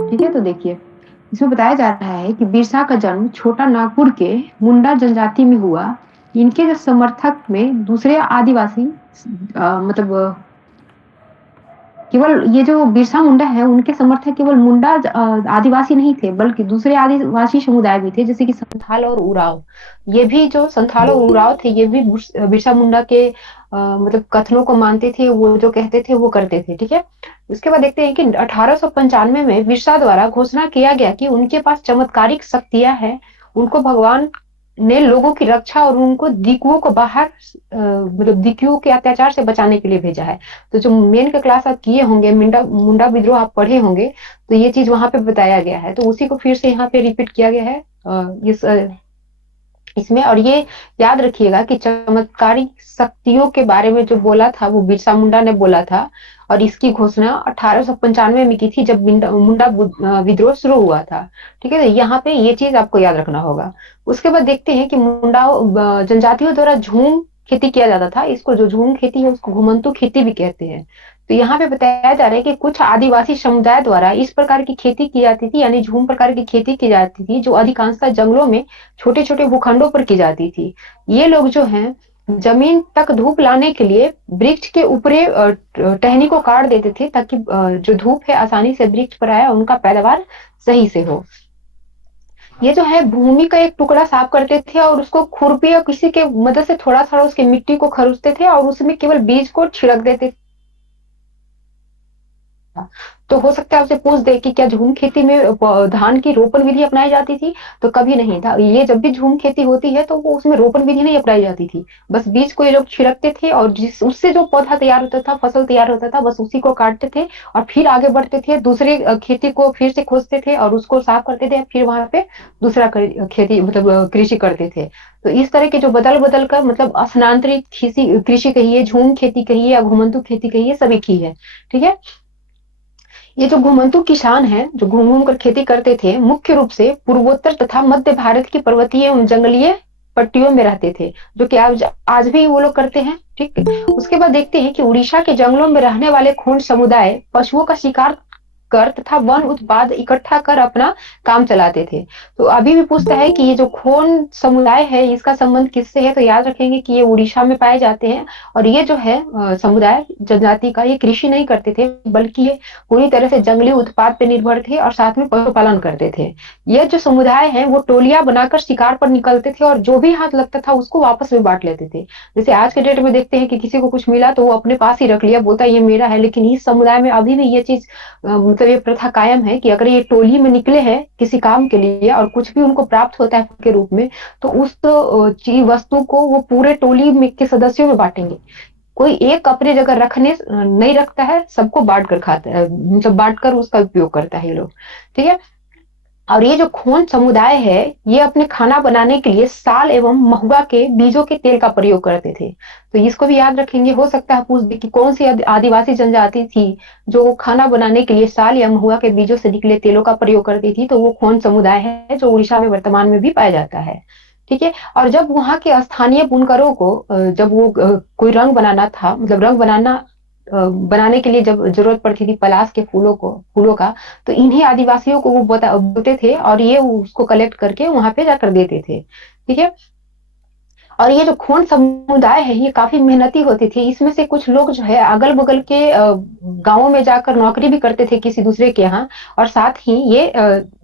ठीक है? तो देखिए, इसमें बताया जा रहा है कि बिरसा का जन्म छोटा नागपुर के मुंडा जनजाति में हुआ। इनके जो समर्थक में दूसरे आदिवासी मतलब केवल ये जो बिरसा मुंडा है, उनके समर्थक केवल मुंडा आदिवासी नहीं थे, बल्कि दूसरे आदिवासी समुदाय भी थे, जैसे कि संथाल और उरांव। ये भी जो संथाल और उरांव थे, ये भी बिरसा मुंडा के मतलब कथनों को मानते थे, वो जो कहते थे वो करते थे। ठीक है? उसके बाद देखते हैं कि 1895 में बिरसा द्वारा घोषणा किया गया कि उनके पास चमत्कारिक शक्तियां हैं। उनको भगवान ने लोगों की रक्षा और उनको दिकुओं को बाहर मतलब दिकुओं के अत्याचार से बचाने के लिए भेजा है। तो जो मेन का क्लास आप किए होंगे, मुंडा मुंडा विद्रोह आप पढ़े होंगे, तो ये चीज वहां पे बताया गया है, तो उसी को फिर से यहाँ पे रिपीट किया गया है इस इसमें। और ये याद रखिएगा कि चमत्कारिक शक्तियों के बारे में जो बोला था वो बिरसा मुंडा ने बोला था। और इसकी घोषणा 1895 में की थी, जब मुंडा मुंडा विद्रोह शुरू हुआ था। ठीक है? तो यहाँ पे ये चीज आपको याद रखना होगा। उसके बाद देखते हैं कि मुंडा जनजातियों द्वारा झूम खेती किया जाता था। इसको जो झूम खेती है उसको घुमंतू खेती भी कहते हैं। तो यहाँ पे बताया जा रहा है कि कुछ आदिवासी समुदाय द्वारा इस प्रकार की खेती की जाती थी, यानी झूम प्रकार की खेती की जाती थी, जो अधिकांशतः जंगलों में छोटे छोटे भूखंडों पर की जाती थी। ये लोग जो हैं, जमीन तक धूप लाने के लिए वृक्ष के ऊपरी टहनी को काट देते थे, ताकि जो धूप है आसानी से वृक्ष पर आए, उनका पैदावार सही से हो। ये जो है भूमि का एक टुकड़ा साफ करते थे और उसको खुरपी या किसी के मदद से थोड़ा थोड़ा उसकी मिट्टी को खरोचते थे और उसमें केवल बीज को छिड़क देते थे। तो हो सकता है आपसे पूछ दे कि क्या झूम खेती में धान की रोपण विधि अपनाई जाती थी? तो कभी नहीं था। ये जब भी झूम खेती होती है तो वो उसमें रोपण विधि नहीं अपनाई जाती थी। बस बीज को ये लोग छिड़कते थे और जिस उससे जो पौधा तैयार होता था, फसल तैयार होता था, बस उसी को काटते थे और फिर आगे बढ़ते थे, दूसरे खेती को फिर से खोजते थे और उसको साफ करते थे, फिर वहां पे दूसरा खेती मतलब कृषि करते थे। तो इस तरह के जो बदल बदल कर मतलब स्थानांतरित कृषि कृषि कहिए, झूम खेती कहिए या घुमंतू खेती कहिए, सभी की है। ठीक है? ये जो घुमंतू किसान हैं, जो घूम घूम कर खेती करते थे, मुख्य रूप से पूर्वोत्तर तथा मध्य भारत की पर्वतीय एवं जंगलीय पट्टियों में रहते थे, जो कि आज भी वो लोग करते हैं। ठीक है? उसके बाद देखते हैं कि उड़ीसा के जंगलों में रहने वाले खोंड समुदाय पशुओं का शिकार कर तथा वन उत्पाद इकट्ठा कर अपना काम चलाते थे। तो अभी भी पूछता है कि ये जो खोन समुदाय है, इसका संबंध किससे है? तो याद रखेंगे कि ये उड़ीसा में पाए जाते हैं। और ये जो है समुदाय जनजाति का, ये कृषि नहीं करते थे, बल्कि ये पूरी तरह से जंगली उत्पाद पे निर्भर थे और साथ में पशुपालन करते थे। ये जो समुदाय है वो टोलियां बनाकर शिकार पर निकलते थे और जो भी हाथ लगता था उसको वापस में बांट लेते थे। जैसे आज के डेट में देखते हैं कि किसी को कुछ मिला तो वो अपने पास ही रख लिया, बोलता ये मेरा है। लेकिन इस समुदाय में अभी भी ये चीज मतलब ये प्रथा कायम है कि अगर ये टोली में निकले हैं किसी काम के लिए और कुछ भी उनको प्राप्त होता है के रूप में, तो उस चीज वस्तु को वो पूरे टोली में के सदस्यों में बांटेंगे। कोई एक अपनी जगह रखने नहीं रखता है, सबको बांट कर खाता है, मतलब बांट कर उसका उपयोग करता है ये लोग। ठीक है? और ये जो खोन समुदाय है, ये अपने खाना बनाने के लिए साल एवं महुआ के बीजों के तेल का प्रयोग करते थे। तो इसको भी याद रखेंगे। हो सकता है पूछ दे कि कौन सी आदिवासी जनजाति थी जो खाना बनाने के लिए साल या महुआ के बीजों से निकले तेलों का प्रयोग करती थी? तो वो खोन समुदाय है, जो उड़ीसा में वर्तमान में भी पाया जाता है। ठीक है? और जब वहां के स्थानीय बुनकरों को जब वो कोई रंग बनाना था, मतलब रंग बनाने के लिए जब जरूरत पड़ती थी पलाश के फूलों का, तो इन्हीं आदिवासियों को वो बोते थे और ये उसको कलेक्ट करके वहां पे जाकर देते थे। ठीक है? और ये जो खोंड समुदाय है, ये काफी मेहनती होते थे। इसमें से कुछ लोग जो है अगल बगल के गांवों में जाकर नौकरी भी करते थे किसी दूसरे के यहाँ, और साथ ही ये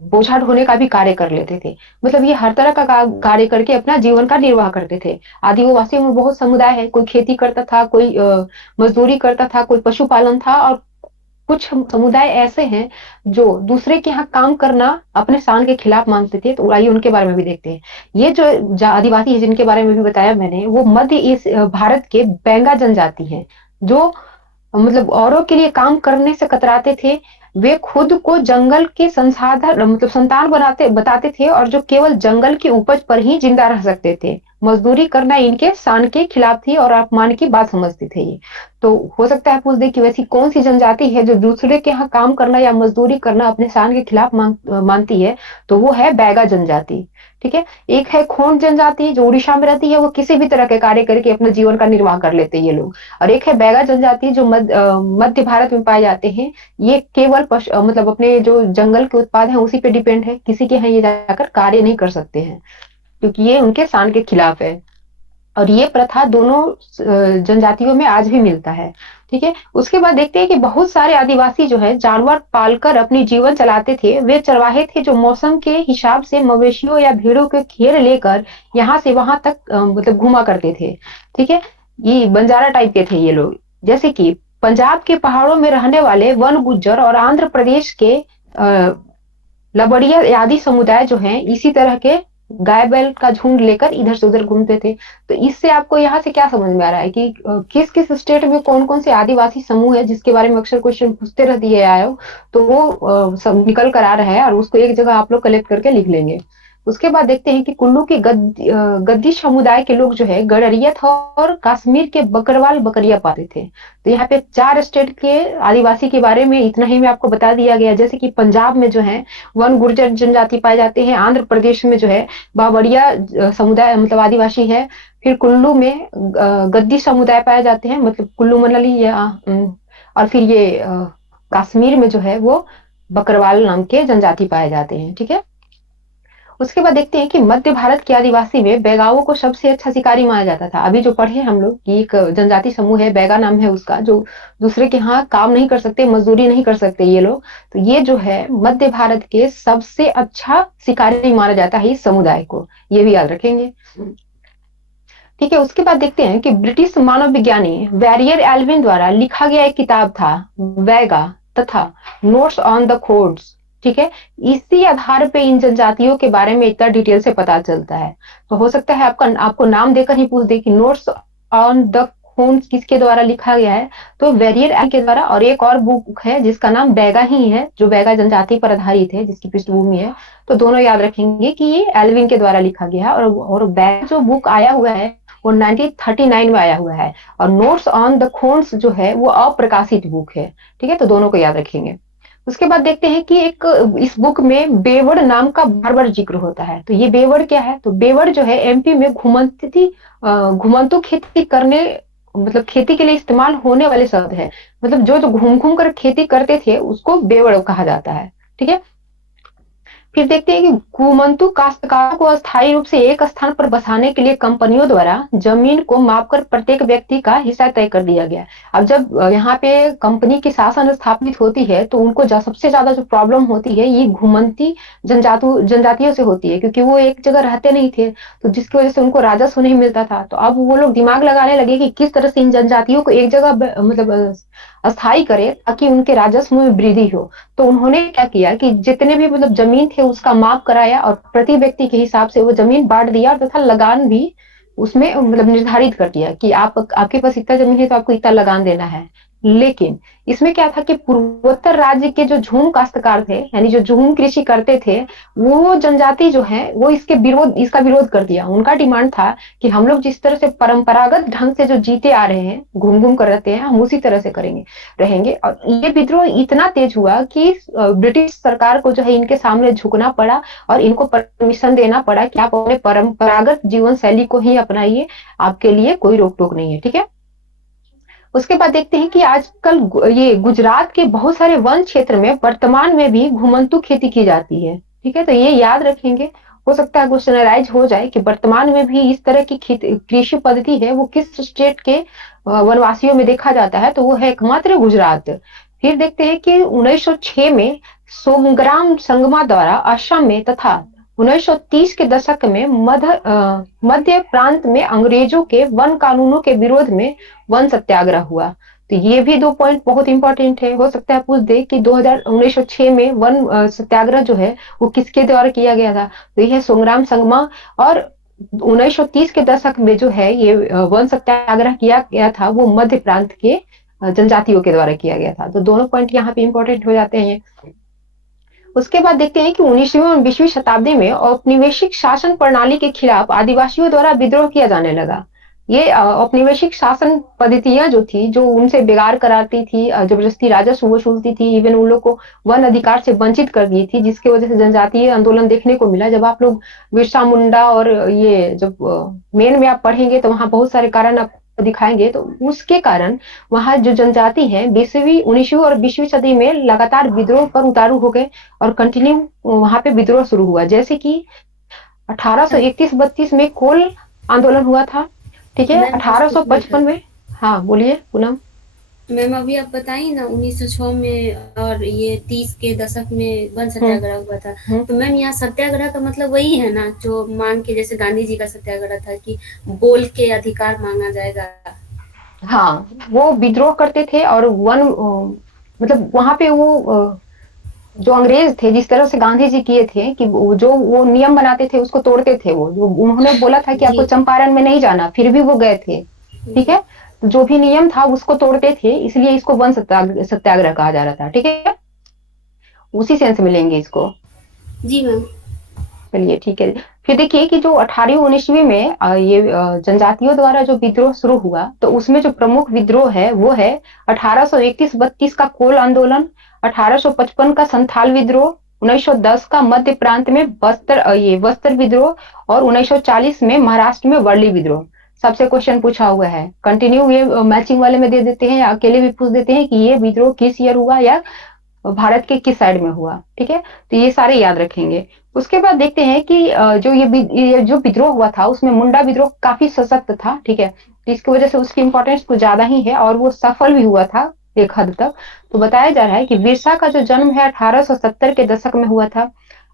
बोझा ढोने का भी कार्य कर लेते थे। मतलब ये हर तरह का कार्य करके अपना जीवन का निर्वाह करते थे। आदिवासियों में बहुत समुदाय है, कोई खेती करता था, कोई मजदूरी करता था, कोई पशुपालन था, और कुछ समुदाय ऐसे हैं जो दूसरे के यहाँ काम करना अपने शान के खिलाफ मानते थे। तो आइए उनके बारे में भी देखते हैं। ये जो आदिवासी है जिनके बारे में भी बताया मैंने, वो मध्य भारत के बेंगा जनजाति हैं, जो मतलब औरों के लिए काम करने से कतराते थे। वे खुद को जंगल के संसाधन मतलब संतान बनाते बताते थे, और जो केवल जंगल की उपज पर ही जिंदा रह सकते थे। मजदूरी करना इनके शान के खिलाफ थी और अपमान की बात समझते थे ये। तो हो सकता है पूछ दे कि वैसी कौन सी जनजाति है जो दूसरे के यहाँ काम करना या मजदूरी करना अपने शान के खिलाफ मानती है। तो वो है बैगा जनजाति। ठीक है। एक है खोंड जनजाति जो उड़ीसा में रहती है, वो किसी भी तरह के कार्य करके अपने जीवन का निर्वाह कर लेते हैं ये लोग। और एक है बैगा जनजाति जो मध्य भारत में पाए जाते हैं। ये केवल मतलब अपने जो जंगल के उत्पाद हैं उसी पे डिपेंड है, किसी के यहाँ ये जाकर कार्य नहीं कर सकते हैं क्योंकि ये उनके शान के खिलाफ है। और ये प्रथा दोनों जनजातियों में आज भी मिलता है। ठीक है। उसके बाद देखते हैं कि बहुत सारे आदिवासी जो है जानवर पालकर अपनी जीवन चलाते थे। वे चरवाहे थे जो मौसम के हिसाब से मवेशियों या भेड़ों के घेर लेकर यहाँ से वहां तक मतलब घुमा करते थे। ठीक है। ये बंजारा टाइप के थे ये लोग। जैसे कि पंजाब के पहाड़ों में रहने वाले वन गुज्जर और आंध्र प्रदेश के लबड़िया आदि समुदाय जो हैं इसी तरह के गाय बैल का झुंड लेकर इधर से उधर घूमते थे। तो इससे आपको यहाँ से क्या समझ में आ रहा है कि किस किस स्टेट में कौन कौन से आदिवासी समूह है जिसके बारे में अक्सर क्वेश्चन पूछते रहती है आयो। तो वो सब निकल कर आ रहा है और उसको एक जगह आप लोग कलेक्ट करके लिख लेंगे। उसके बाद देखते हैं कि कुल्लू के गद्दी समुदाय के लोग जो है गडरियत और कश्मीर के बकरवाल बकरिया पाते थे। तो यहाँ पे 4 स्टेट के आदिवासी के बारे में इतना ही मैं आपको बता दिया गया। जैसे कि पंजाब में जो है वन गुर्जर जनजाति पाए जाते हैं। आंध्र प्रदेश में जो है बावड़िया समुदाय मतलब आदिवासी है। फिर कुल्लू में गद्दी समुदाय पाए जाते हैं मतलब कुल्लू मनाली या और फिर ये कश्मीर में जो है वो बकरवाल नाम के जनजाति पाए जाते हैं। ठीक है। उसके बाद देखते हैं कि मध्य भारत के आदिवासी में बैगाओं को सबसे अच्छा शिकारी माना जाता था। अभी जो पढ़े हम लोग कि एक जनजाति समूह है बैगा नाम है उसका, जो दूसरे के यहाँ काम नहीं कर सकते, मजदूरी नहीं कर सकते ये लोग। तो ये जो है मध्य भारत के सबसे अच्छा शिकारी माना जाता है इस समुदाय को, ये भी याद रखेंगे। ठीक है। उसके बाद देखते हैं कि ब्रिटिश मानव विज्ञानी वेरियर एल्विन द्वारा लिखा गया एक किताब था बैगा तथा नोट्स ऑन द खोड्स। ठीक है। इसी आधार पे इन जनजातियों के बारे में इतना डिटेल से पता चलता है। तो हो सकता है आपको नाम देकर ही पूछ दे कि नोट्स ऑन द खोड्स किसके द्वारा लिखा गया है। तो वेरियर एल्विन के द्वारा। और एक और बुक है जिसका नाम बैगा ही है जो बैगा जनजाति पर आधारित है जिसकी पृष्ठभूमि है। तो दोनों याद रखेंगे कि ये एल्विन के द्वारा लिखा गया है। और बैगा जो बुक आया हुआ है वो 1939 में आया हुआ है। और नोट्स ऑन द खोन्स जो है वो अप्रकाशित बुक है। ठीक है। तो दोनों को याद रखेंगे। उसके बाद देखते हैं कि एक इस बुक में बेवड़ नाम का बार बार जिक्र होता है। तो ये बेवड़ क्या है। तो बेवड़ जो है एमपी में घुमंतु खेती करने मतलब खेती के लिए इस्तेमाल होने वाले शब्द है। मतलब जो घूम घूम कर खेती करते थे उसको बेवड़ कहा जाता है। ठीक है। फिर देखते हैं कि घुमंतु काश्तकारों को अस्थायी रूप से एक स्थान पर बसाने के लिए कंपनियों द्वारा जमीन को मापकर प्रत्येक व्यक्ति का हिस्सा तय कर दिया गया। अब जब यहाँ पे कंपनी की शासन स्थापित होती है तो उनको सबसे ज्यादा जो प्रॉब्लम होती है ये घुमंती जनजातियों से होती है क्योंकि वो एक जगह रहते नहीं थे। तो जिसकी वजह से उनको राजस्व नहीं मिलता था। तो अब वो लोग दिमाग लगाने लगे कि किस तरह से इन जनजातियों को एक जगह मतलब अस्थायी करे ताकि उनके राजस्व में वृद्धि हो। तो उन्होंने क्या किया कि जितने भी मतलब जमीन थे उसका माप कराया और प्रति व्यक्ति के हिसाब से वो जमीन बांट दिया तथा लगान भी उसमें मतलब निर्धारित कर दिया कि आपके पास इतना जमीन है तो आपको इतना लगान देना है। लेकिन इसमें क्या था कि पूर्वोत्तर राज्य के जो झूम काश्तकार थे यानी जो झूम कृषि करते थे वो जनजाति जो है वो इसका विरोध कर दिया। उनका डिमांड था कि हम लोग जिस तरह से परंपरागत ढंग से जो जीते आ रहे हैं घूम घूम कर रहते हैं हम उसी तरह से रहेंगे। और ये विद्रोह इतना तेज हुआ कि ब्रिटिश सरकार को जो है इनके सामने झुकना पड़ा और इनको परमिशन देना पड़ा कि आप अपने परंपरागत जीवन शैली को ही अपनाइए, आपके लिए कोई रोक टोक नहीं है। ठीक है। उसके बाद देखते हैं कि आजकल ये गुजरात के बहुत सारे वन क्षेत्र में वर्तमान में भी घुमंतु खेती की जाती है। ठीक है। तो ये याद रखेंगे। हो सकता है क्वेश्चन अराइज हो जाए कि वर्तमान में भी इस तरह की कृषि पद्धति है वो किस स्टेट के वनवासियों में देखा जाता है। तो वो है एकमात्र गुजरात। फिर देखते हैं कि 1906 में सोमग्राम संगमा द्वारा असम में तथा 1930 के दशक में मध्य प्रांत में अंग्रेजों के वन कानूनों के विरोध में वन सत्याग्रह हुआ। तो ये भी 2 पॉइंट बहुत इंपॉर्टेंट है। हो सकता है पूछ दे कि 1906 में वन सत्याग्रह जो है वो किसके द्वारा किया गया था। तो यह सोमग्राम संगमा। और 1930 के दशक में जो है ये वन सत्याग्रह किया गया था वो मध्य प्रांत के जनजातियों के द्वारा किया गया था। तो दोनों पॉइंट यहाँ पे इंपॉर्टेंट हो जाते हैं। उसके बाद देखते हैं कि 19वीं और 20वीं शताब्दी में औपनिवेशिक शासन प्रणाली के खिलाफ आदिवासियों द्वारा विद्रोह किया जाने लगा। ये औपनिवेशिक शासन पद्धतियां जो थी, जो उनसे बेगार कराती थी, जबरदस्ती राजस्व वसूलती थी, इवन उन लोग को वन अधिकार से वंचित कर दी थी, जिसकी वजह से जनजातीय आंदोलन देखने को मिला। जब आप लोग बिरसा मुंडा और ये जब मेन में आप पढ़ेंगे तो वहां बहुत सारे कारण आपको दिखाएंगे, तो उसके कारण वहां जो जनजाति है 20वीं 19वीं और 20वीं सदी में लगातार विद्रोह पर उतारू हो गए और कंटिन्यू वहां पे विद्रोह शुरू हुआ। जैसे कि 1831-32 में कोल आंदोलन हुआ था, ठीक है। मैम कुछ पूछना था। 1855 में, हाँ बोलिए पूनम। मैम अभी आप बताई ना 1906 में और ये 30 के दशक में वन हम्म सत्याग्रह हुआ था। हम्म तो मैम यहाँ सत्याग्रह का मतलब वही है ना जो मांग के, जैसे गांधी जी का सत्याग्रह था कि बोल के अधिकार मांगा जाएगा। हाँ, वो विद्रोह करते थे और मतलब वहां पे वो जो अंग्रेज थे, जिस तरह से गांधी जी किए थे कि जो वो नियम बनाते थे उसको तोड़ते थे। वो जो उन्होंने बोला था कि जी आपको चंपारण में नहीं जाना, फिर भी वो गए थे, ठीक जी है। तो जो भी नियम था उसको तोड़ते थे, इसलिए इसको वन सत्याग्रह कहा जा रहा था, ठीक है। उसी सेंस में लेंगे इसको। जी मैम। चलिए ठीक है। फिर देखिए कि जो 18वीं 19वीं में ये जनजातियों द्वारा जो विद्रोह शुरू हुआ, तो उसमें जो प्रमुख विद्रोह है वो है 1831-32 का कोल आंदोलन, 1855 का संथाल विद्रोह, 1910 का मध्य प्रांत में बस्तर विद्रोह और 1940 में महाराष्ट्र में वर्ली विद्रोह। सबसे क्वेश्चन पूछा हुआ है, कंटिन्यू ये मैचिंग वाले में दे देते हैं या अकेले भी पूछ देते हैं कि ये विद्रोह किस ईयर हुआ या भारत के किस साइड में हुआ, ठीक है। तो ये सारे याद रखेंगे। उसके बाद देखते हैं कि ये जो विद्रोह हुआ था उसमें मुंडा विद्रोह काफी सशक्त था, ठीक है। तो इसकी वजह से उसकी इंपॉर्टेंस कुछ ज्यादा ही है और वो सफल भी हुआ था एक हद तक। तो बताया जा रहा है कि बिरसा का जो जन्म है 1870 के दशक में हुआ था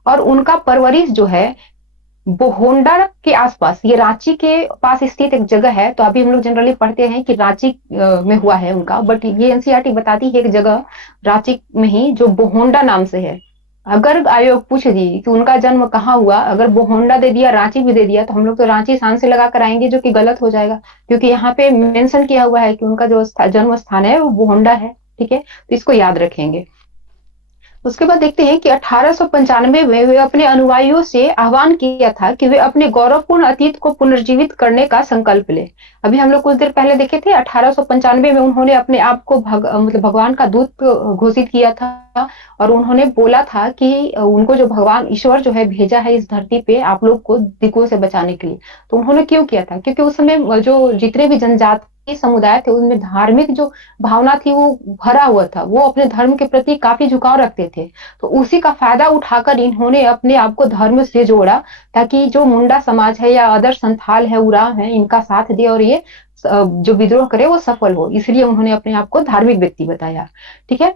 और उनका परवरिश जो है बोहोंडा के आसपास, ये रांची के पास स्थित एक जगह है। तो अभी हम लोग जनरली पढ़ते हैं कि रांची में हुआ है उनका, बट ये एनसीईआरटी बताती है एक जगह रांची में ही जो बोहोंडा नाम से है। अगर आयोग पूछ दी कि उनका जन्म कहाँ हुआ, अगर बोहोंडा दे दिया रांची भी दे दिया तो हम लोग तो रांची शान से लगा कर आएंगे, जो कि गलत हो जाएगा, क्योंकि यहाँ पे मेंशन किया हुआ है कि उनका जो जन्म स्थान है वो बोहोंडा है, ठीक है। तो इसको याद रखेंगे। उसके बाद देखते हैं कि 1895 में वे अपने अनुयायियों से आह्वान किया था कि वे अपने गौरवपूर्ण अतीत को पुनर्जीवित करने का संकल्प ले। अभी हम लोग कुछ देर पहले देखे थे 1895 में उन्होंने अपने आप को मतलब भगवान का दूत घोषित किया था और उन्होंने बोला था कि उनको जो भगवान ईश्वर जो है भेजा है इस धरती पे आप लोग को दिक्कों से बचाने के लिए। तो उन्होंने क्यों किया था? क्योंकि उस समय जो जितने भी जनजातीय समुदाय थे उनमें धार्मिक जो भावना थी वो भरा हुआ था, वो अपने धर्म के प्रति काफी झुकाव रखते थे। तो उसी का फायदा उठाकर इन्होंने अपने आप को धर्म से जोड़ा, ताकि जो मुंडा समाज है या अदर संथाल है, उराव है, इनका साथ दे और ये जो विद्रोह करे वो सफल हो, इसलिए उन्होंने अपने आप को धार्मिक व्यक्ति बताया, ठीक है।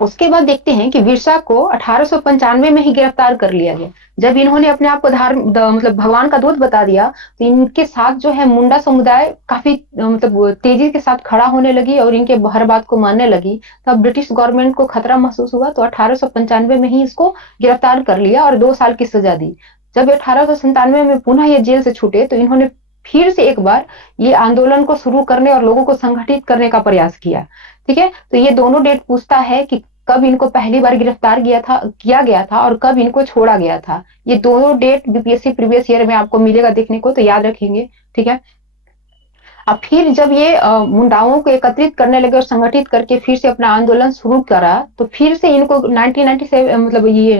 उसके बाद देखते हैं कि बिरसा को 1895 में ही गिरफ्तार कर लिया गया। जब इन्होंने अपने आप को मतलब भगवान का दूत बता दिया, तो इनके साथ जो है मुंडा समुदाय काफी मतलब तेजी के साथ खड़ा होने लगी और इनके हर बात को मानने लगी। तब ब्रिटिश गवर्नमेंट को खतरा महसूस हुआ, तो 1895 में ही इसको गिरफ्तार कर लिया और 2 साल की सजा दी। जब 1897 में पुनः ये जेल से छूटे तो इन्होंने फिर से एक बार ये आंदोलन को शुरू करने और लोगों को संगठित करने का प्रयास किया, ठीक है। तो ये दोनों डेट पूछता है कि कब इनको पहली बार गिरफ्तार किया गया था और कब इनको छोड़ा गया था। ये दोनों डेट बीपीएससी प्रीवियस ईयर में आपको मिलेगा देखने को, तो याद रखेंगे, ठीक है। अब फिर जब ये मुंडाओं को एकत्रित करने लगे और संगठित करके फिर से अपना आंदोलन शुरू करा, तो फिर से इनको 1997 मतलब ये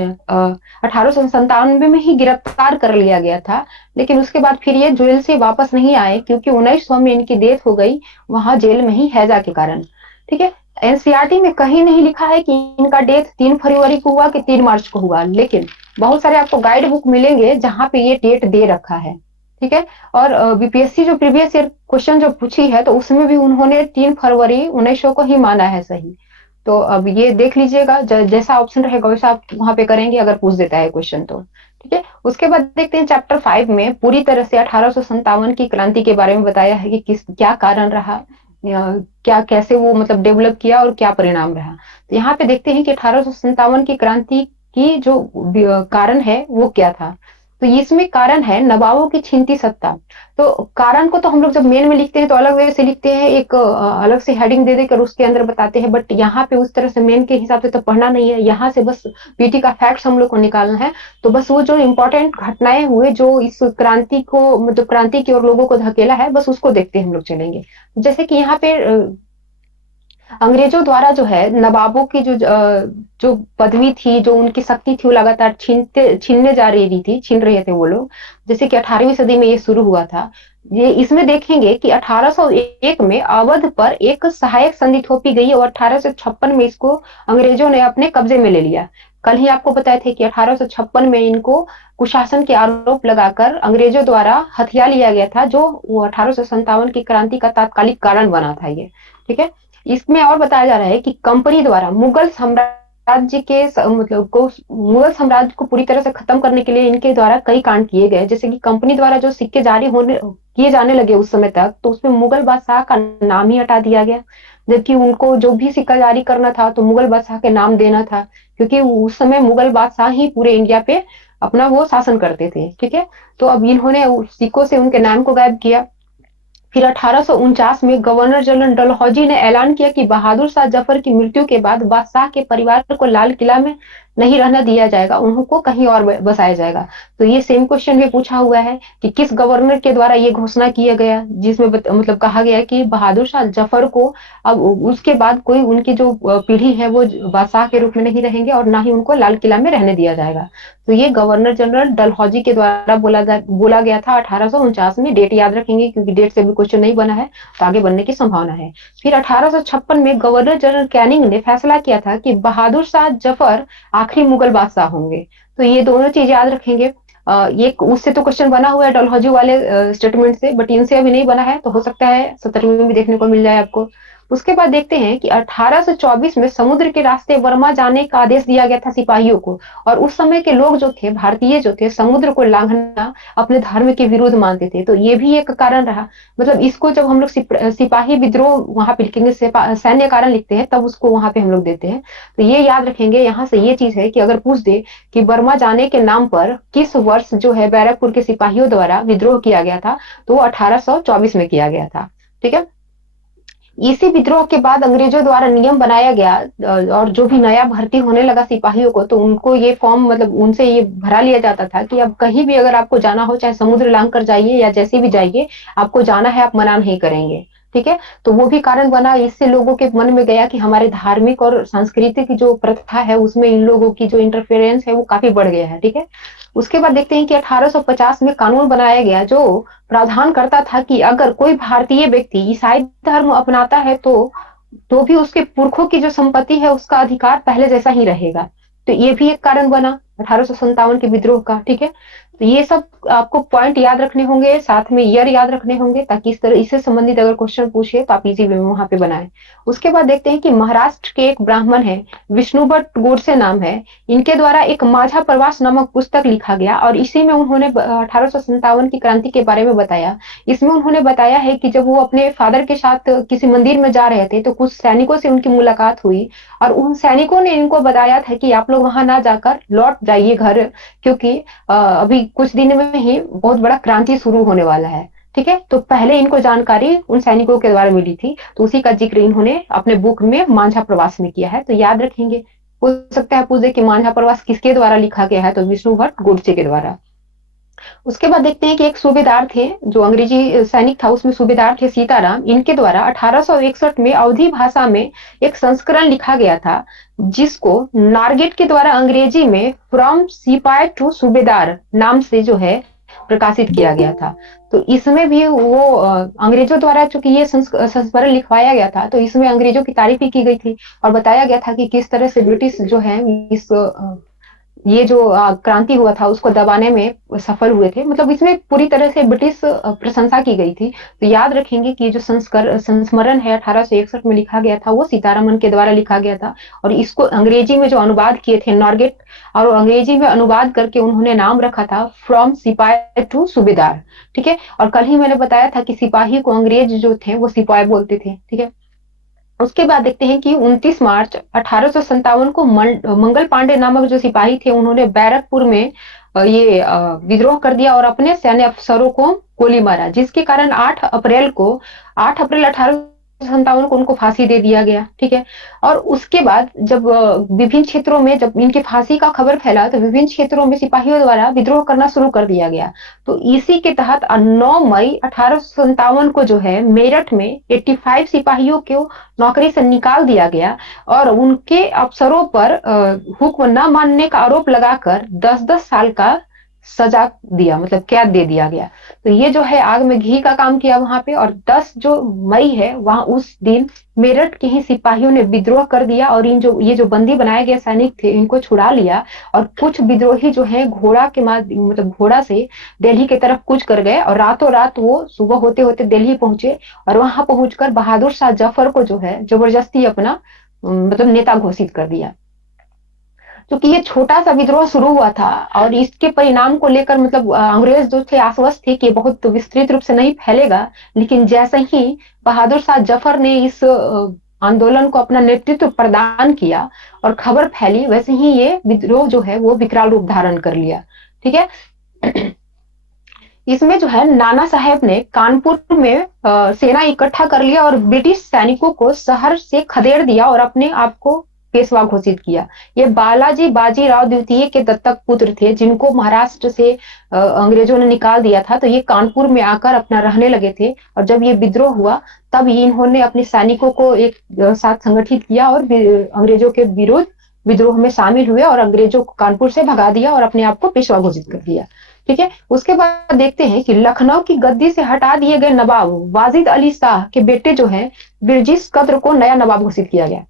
1897 में ही गिरफ्तार कर लिया गया था। लेकिन उसके बाद फिर ये जेल से वापस नहीं आए, क्योंकि 1900 में इनकी डेथ हो गई वहां जेल में ही हैजा के कारण, ठीक है। एनसीईआरटी में कहीं नहीं लिखा है कि इनका डेथ 3 फरवरी को हुआ कि 3 मार्च को हुआ, लेकिन बहुत सारे आपको गाइड बुक मिलेंगे जहां पे ये डेट दे रखा है, ठीक है। और बीपीएससी जो प्रीवियस ईयर क्वेश्चन जो पूछी है तो उसमें भी उन्होंने 3 फरवरी 1900 को ही माना है सही। तो अब ये देख लीजिएगा, जैसा ऑप्शन रहेगा वैसा आप वहां पे करेंगे अगर पूछ देता है क्वेश्चन तो, ठीक है। उसके बाद देखते हैं चैप्टर 5 में पूरी तरह से 1857 की क्रांति के बारे में बताया है कि क्या कारण रहा, क्या कैसे वो मतलब डेवलप किया और क्या परिणाम रहा। तो यहाँ पे देखते हैं कि 1857 की क्रांति की जो कारण है वो क्या था। तो इसमें कारण है नवाबों की छीनती सत्ता। तो कारण को तो हम लोग जब मेन में लिखते हैं तो अलग वे से लिखते हैं, एक अलग से हेडिंग दे देकर उसके अंदर बताते हैं, बट यहाँ पे उस तरह से मेन के हिसाब से तो पढ़ना नहीं है, यहाँ से बस पीटी का फैक्ट्स हम लोग को निकालना है। तो बस वो जो इम्पोर्टेंट घटनाएं हुए जो इस क्रांति को, मतलब क्रांति की ओर लोगों को धकेला है, बस उसको देखते हम लोग चलेंगे। जैसे कि यहाँ पे अंग्रेजों द्वारा जो है नवाबों की जो पदवी थी, जो उनकी शक्ति थी, वो लगातार छीनने जा रही थी, छीन रहे थे वो लोग। जैसे कि 18वीं सदी में ये शुरू हुआ था। ये इसमें देखेंगे कि 1801 में अवध पर एक सहायक संधि थोपी गई और 1856 में इसको अंग्रेजों ने अपने कब्जे में ले लिया। कल ही आपको बताए थे कि 1856 में इनको कुशासन के आरोप लगाकर अंग्रेजों द्वारा हथिया लिया गया था, जो वो 1857 की क्रांति का तात्कालिक कारण बना था ये। ठीक है। इसमें और बताया जा रहा है कि कंपनी द्वारा मुगल साम्राज्य के मतलब को, मुगल साम्राज्य को पूरी तरह से खत्म करने के लिए इनके द्वारा कई कांड किए गए। जैसे कि कंपनी द्वारा जो सिक्के जारी होने किए जाने लगे उस समय तक, तो उसमें मुगल बादशाह का नाम ही हटा दिया गया। जबकि उनको जो भी सिक्का जारी करना था तो मुगल बादशाह के नाम देना था, क्योंकि उस समय मुगल बादशाह ही पूरे इंडिया पे अपना वो शासन करते थे। ठीक है। तो अब इन्होंने सिक्कों से उनके नाम को गायब किया। फिर 1849 में गवर्नर जनरल डलहौजी ने ऐलान किया कि बहादुर शाह जफर की मृत्यु के बाद बादशाह के परिवार को लाल किला में नहीं रहना दिया जाएगा, उनको कहीं और बसाया जाएगा। तो ये सेम क्वेश्चन भी पूछा हुआ है कि किस गवर्नर के द्वारा ये घोषणा किया गया, जिसमें मतलब कहा गया कि बहादुर शाह जफर को अब उसके बाद कोई उनकी जो पीढ़ी है वो बादशाह के रूप में नहीं रहेंगे और ना ही उनको लाल किला में रहने दिया जाएगा। तो ये गवर्नर जनरल डलहौजी के द्वारा बोला गया था 1849 में। डेट याद रखेंगे क्योंकि डेट से भी क्वेश्चन नहीं बना है, तो आगे बनने की संभावना है। फिर 1856 में गवर्नर जनरल कैनिंग ने फैसला किया था कि बहादुर शाह जफर आखिरी मुगल बादशाह होंगे। तो ये दोनों चीज याद रखेंगे। ये उससे तो क्वेश्चन बना हुआ है डलहौजी वाले स्टेटमेंट से, बट इनसे अभी नहीं बना है, तो हो सकता है 17वीं में भी देखने को मिल जाए आपको। उसके बाद देखते हैं कि 1824 में समुद्र के रास्ते बर्मा जाने का आदेश दिया गया था सिपाहियों को। और उस समय के लोग जो थे, भारतीय जो थे, समुद्र को लांघना अपने धर्म के विरुद्ध मानते थे, तो ये भी एक कारण रहा। मतलब इसको जब हम लोग सिपाही विद्रोह वहां पे लिखेंगे, सैन्य कारण लिखते हैं, तब उसको वहां पे हम लोग देते हैं। तो ये याद रखेंगे। यहाँ से ये चीज है कि अगर पूछ दे कि बर्मा जाने के नाम पर किस वर्ष जो है बैरकपुर के सिपाहियों द्वारा विद्रोह किया गया था, तो वो 1824 में किया गया था। ठीक है। इसी विद्रोह के बाद अंग्रेजों द्वारा नियम बनाया गया, और जो भी नया भर्ती होने लगा सिपाहियों को, तो उनको ये फॉर्म, मतलब उनसे ये भरा लिया जाता था कि अब कहीं भी अगर आपको जाना हो, चाहे समुद्र लांग कर जाइए या जैसे भी जाइए, आपको जाना है, आप मना नहीं करेंगे। ठीक है। तो वो भी कारण बना। इससे लोगों के मन में गया कि हमारे धार्मिक और सांस्कृतिक जो प्रथा है उसमें इन लोगों की जो इंटरफेरेंस है वो काफी बढ़ गया है। ठीक है। उसके बाद देखते हैं कि 1850 में कानून बनाया गया जो प्रावधान करता था कि अगर कोई भारतीय व्यक्ति ईसाई धर्म अपनाता है तो भी उसके पुरखों की जो संपत्ति है उसका अधिकार पहले जैसा ही रहेगा। तो ये भी एक कारण बना 1857 के विद्रोह का। ठीक है। तो ये सब आपको पॉइंट याद रखने होंगे, साथ में ईयर याद रखने होंगे, ताकि इस तरह इससे संबंधित अगर क्वेश्चन पूछे तो आप इजी वे में वहां पे बनाए। उसके बाद देखते हैं कि महाराष्ट्र के एक ब्राह्मण है, विष्णु भट्ट गोडसे नाम है, इनके द्वारा एक माझा प्रवास नामक पुस्तक लिखा गया और इसी में उन्होंने 1857 की क्रांति के बारे में बताया। इसमें उन्होंने बताया है कि जब वो अपने फादर के साथ किसी मंदिर में जा रहे थे तो कुछ सैनिकों से उनकी मुलाकात हुई और उन सैनिकों ने इनको बताया था कि आप लोग वहां ना जाकर लौट जाइए घर, क्योंकि अभी कुछ दिन में ही बहुत बड़ा क्रांति शुरू होने वाला है। ठीक है। तो पहले इनको जानकारी उन सैनिकों के द्वारा मिली थी, तो उसी का जिक्र इन्होंने अपने बुक में मांझा प्रवास में किया है। तो याद रखेंगे। हो सकता है पूछ दे कि मांझा प्रवास किसके द्वारा लिखा गया है, तो विष्णु भट्ट गोडसे के द्वारा। उसके बाद देखते हैं कि एक सूबेदार थे, जो अंग्रेजी सैनिक था, उसमें सूबेदार थे सीताराम, इनके द्वारा 1861 में अवधी भाषा में एक संस्करण लिखा गया था, जिसको नारगेट के द्वारा अंग्रेजी में फ्रॉम सिपाही टू सूबेदार नाम से जो है प्रकाशित किया गया था। तो इसमें भी वो अंग्रेजों द्वारा चूंकि ये संस्मरण लिखवाया गया था, तो इसमें अंग्रेजों की तारीफ भी की गई थी और बताया गया था कि किस तरह से ब्रिटिश जो है इस ये जो क्रांति हुआ था उसको दबाने में सफल हुए थे। मतलब इसमें पूरी तरह से ब्रिटिश प्रशंसा की गई थी। तो याद रखेंगे कि जो संस्मरण है 1861 में लिखा गया था वो सीतारामन के द्वारा लिखा गया था, और इसको अंग्रेजी में जो अनुवाद किए थे नॉर्गेट, और अंग्रेजी में अनुवाद करके उन्होंने नाम रखा था फ्रॉम सिपाही टू सूबेदार। ठीक है। और कल ही मैंने बताया था कि सिपाही को अंग्रेज जो थे वो सिपाही बोलते थे। ठीक है। उसके बाद देखते हैं कि 29 मार्च 1857 को मंगल पांडे नामक जो सिपाही थे, उन्होंने बैरकपुर में विद्रोह कर दिया और अपने सैन्य अफसरों को गोली मारा, जिसके कारण 8 अप्रैल 1857 को उनको फांसी दे दिया गया। ठीक है। और उसके बाद जब विभिन्न क्षेत्रों में जब इनकी फांसी का खबर फैला, तो विभिन्न क्षेत्रों में सिपाहियों द्वारा विद्रोह करना शुरू कर दिया गया। तो इसी के तहत 9 मई 1857 को जो है मेरठ में 85 सिपाहियों को नौकरी से निकाल दिया गया और उनके अफसरों पर हुक्म न मानने का आरोप लगाकर 10-10 साल का सजा दिया, मतलब कैद दे दिया गया। तो ये जो है आग में घी का काम किया वहां पे। और 10 जो मई है वहां उस दिन मेरठ के ही सिपाहियों ने विद्रोह कर दिया और ये जो बंदी बनाए गए सैनिक थे इनको छुड़ा लिया। और कुछ विद्रोही जो है घोड़ा के मतलब घोड़ा से दिल्ली की तरफ कूच कर गए और रातों रात वो सुबह होते होते दिल्ली पहुंचे और वहां पहुंचकर बहादुर शाह जफर को जो है जबरदस्ती अपना मतलब नेता घोषित कर दिया। क्योंकि ये छोटा सा विद्रोह शुरू हुआ था और इसके परिणाम को लेकर मतलब अंग्रेज जो थे आश्वस्त थे कि बहुत विस्तृत रूप से नहीं फैलेगा। लेकिन जैसे ही बहादुर शाह जफर ने इस आंदोलन को अपना नेतृत्व प्रदान किया और खबर फैली, वैसे ही ये विद्रोह जो है वो विकराल रूप धारण कर लिया। ठीक है। इसमें जो है नाना साहेब ने कानपुर में सेना इकट्ठा कर लिया और ब्रिटिश सैनिकों को शहर से खदेड़ दिया और अपने आप को पेशवा घोषित किया। ये बालाजी बाजीराव द्वितीय के दत्तक पुत्र थे, जिनको महाराष्ट्र से अंग्रेजों ने निकाल दिया था। तो ये कानपुर में आकर अपना रहने लगे थे और जब ये विद्रोह हुआ तब इन्होंने अपने सैनिकों को एक साथ संगठित किया और अंग्रेजों के विरुद्ध विद्रोह में शामिल हुए और अंग्रेजों को कानपुर से भगा दिया और अपने आप को पेशवा घोषित कर दिया। ठीक है। उसके बाद देखते हैं कि लखनऊ की गद्दी से हटा दिए गए नवाब वाजिद अली शाह के बेटे जो हैं बिरजिस कद्र को नया नवाब घोषित किया गया।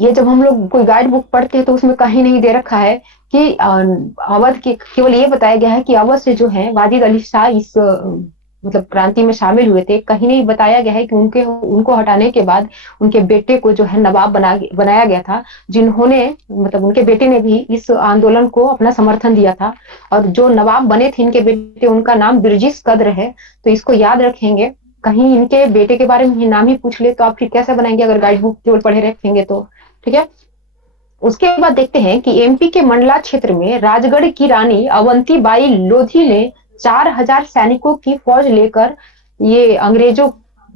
ये जब हम लोग कोई गाइड बुक पढ़ते हैं तो उसमें कहीं नहीं दे रखा है कि अवध के, केवल ये बताया गया है कि अवध से जो है वाजिद अली शाह इस मतलब क्रांति में शामिल हुए थे। कहीं नहीं बताया गया है कि उनको हटाने के बाद उनके बेटे को जो है नवाब बनाया गया था, जिन्होंने मतलब उनके बेटे ने भी इस आंदोलन को अपना समर्थन दिया था। और जो नवाब बने थे इनके बेटे, उनका नाम बिरजिस कद्र है। तो इसको याद रखेंगे। कहीं इनके बेटे के बारे में नाम ही पूछ ले तो आप फिर कैसे बनाएंगे अगर गाइड बुक केवल पढ़े रखेंगे तो। ठीक है। उसके बाद देखते हैं कि एमपी के मंडला क्षेत्र में राजगढ़ की रानी अवंती बाई लोधी ने 4000 सैनिकों की फौज लेकर ये अंग्रेजों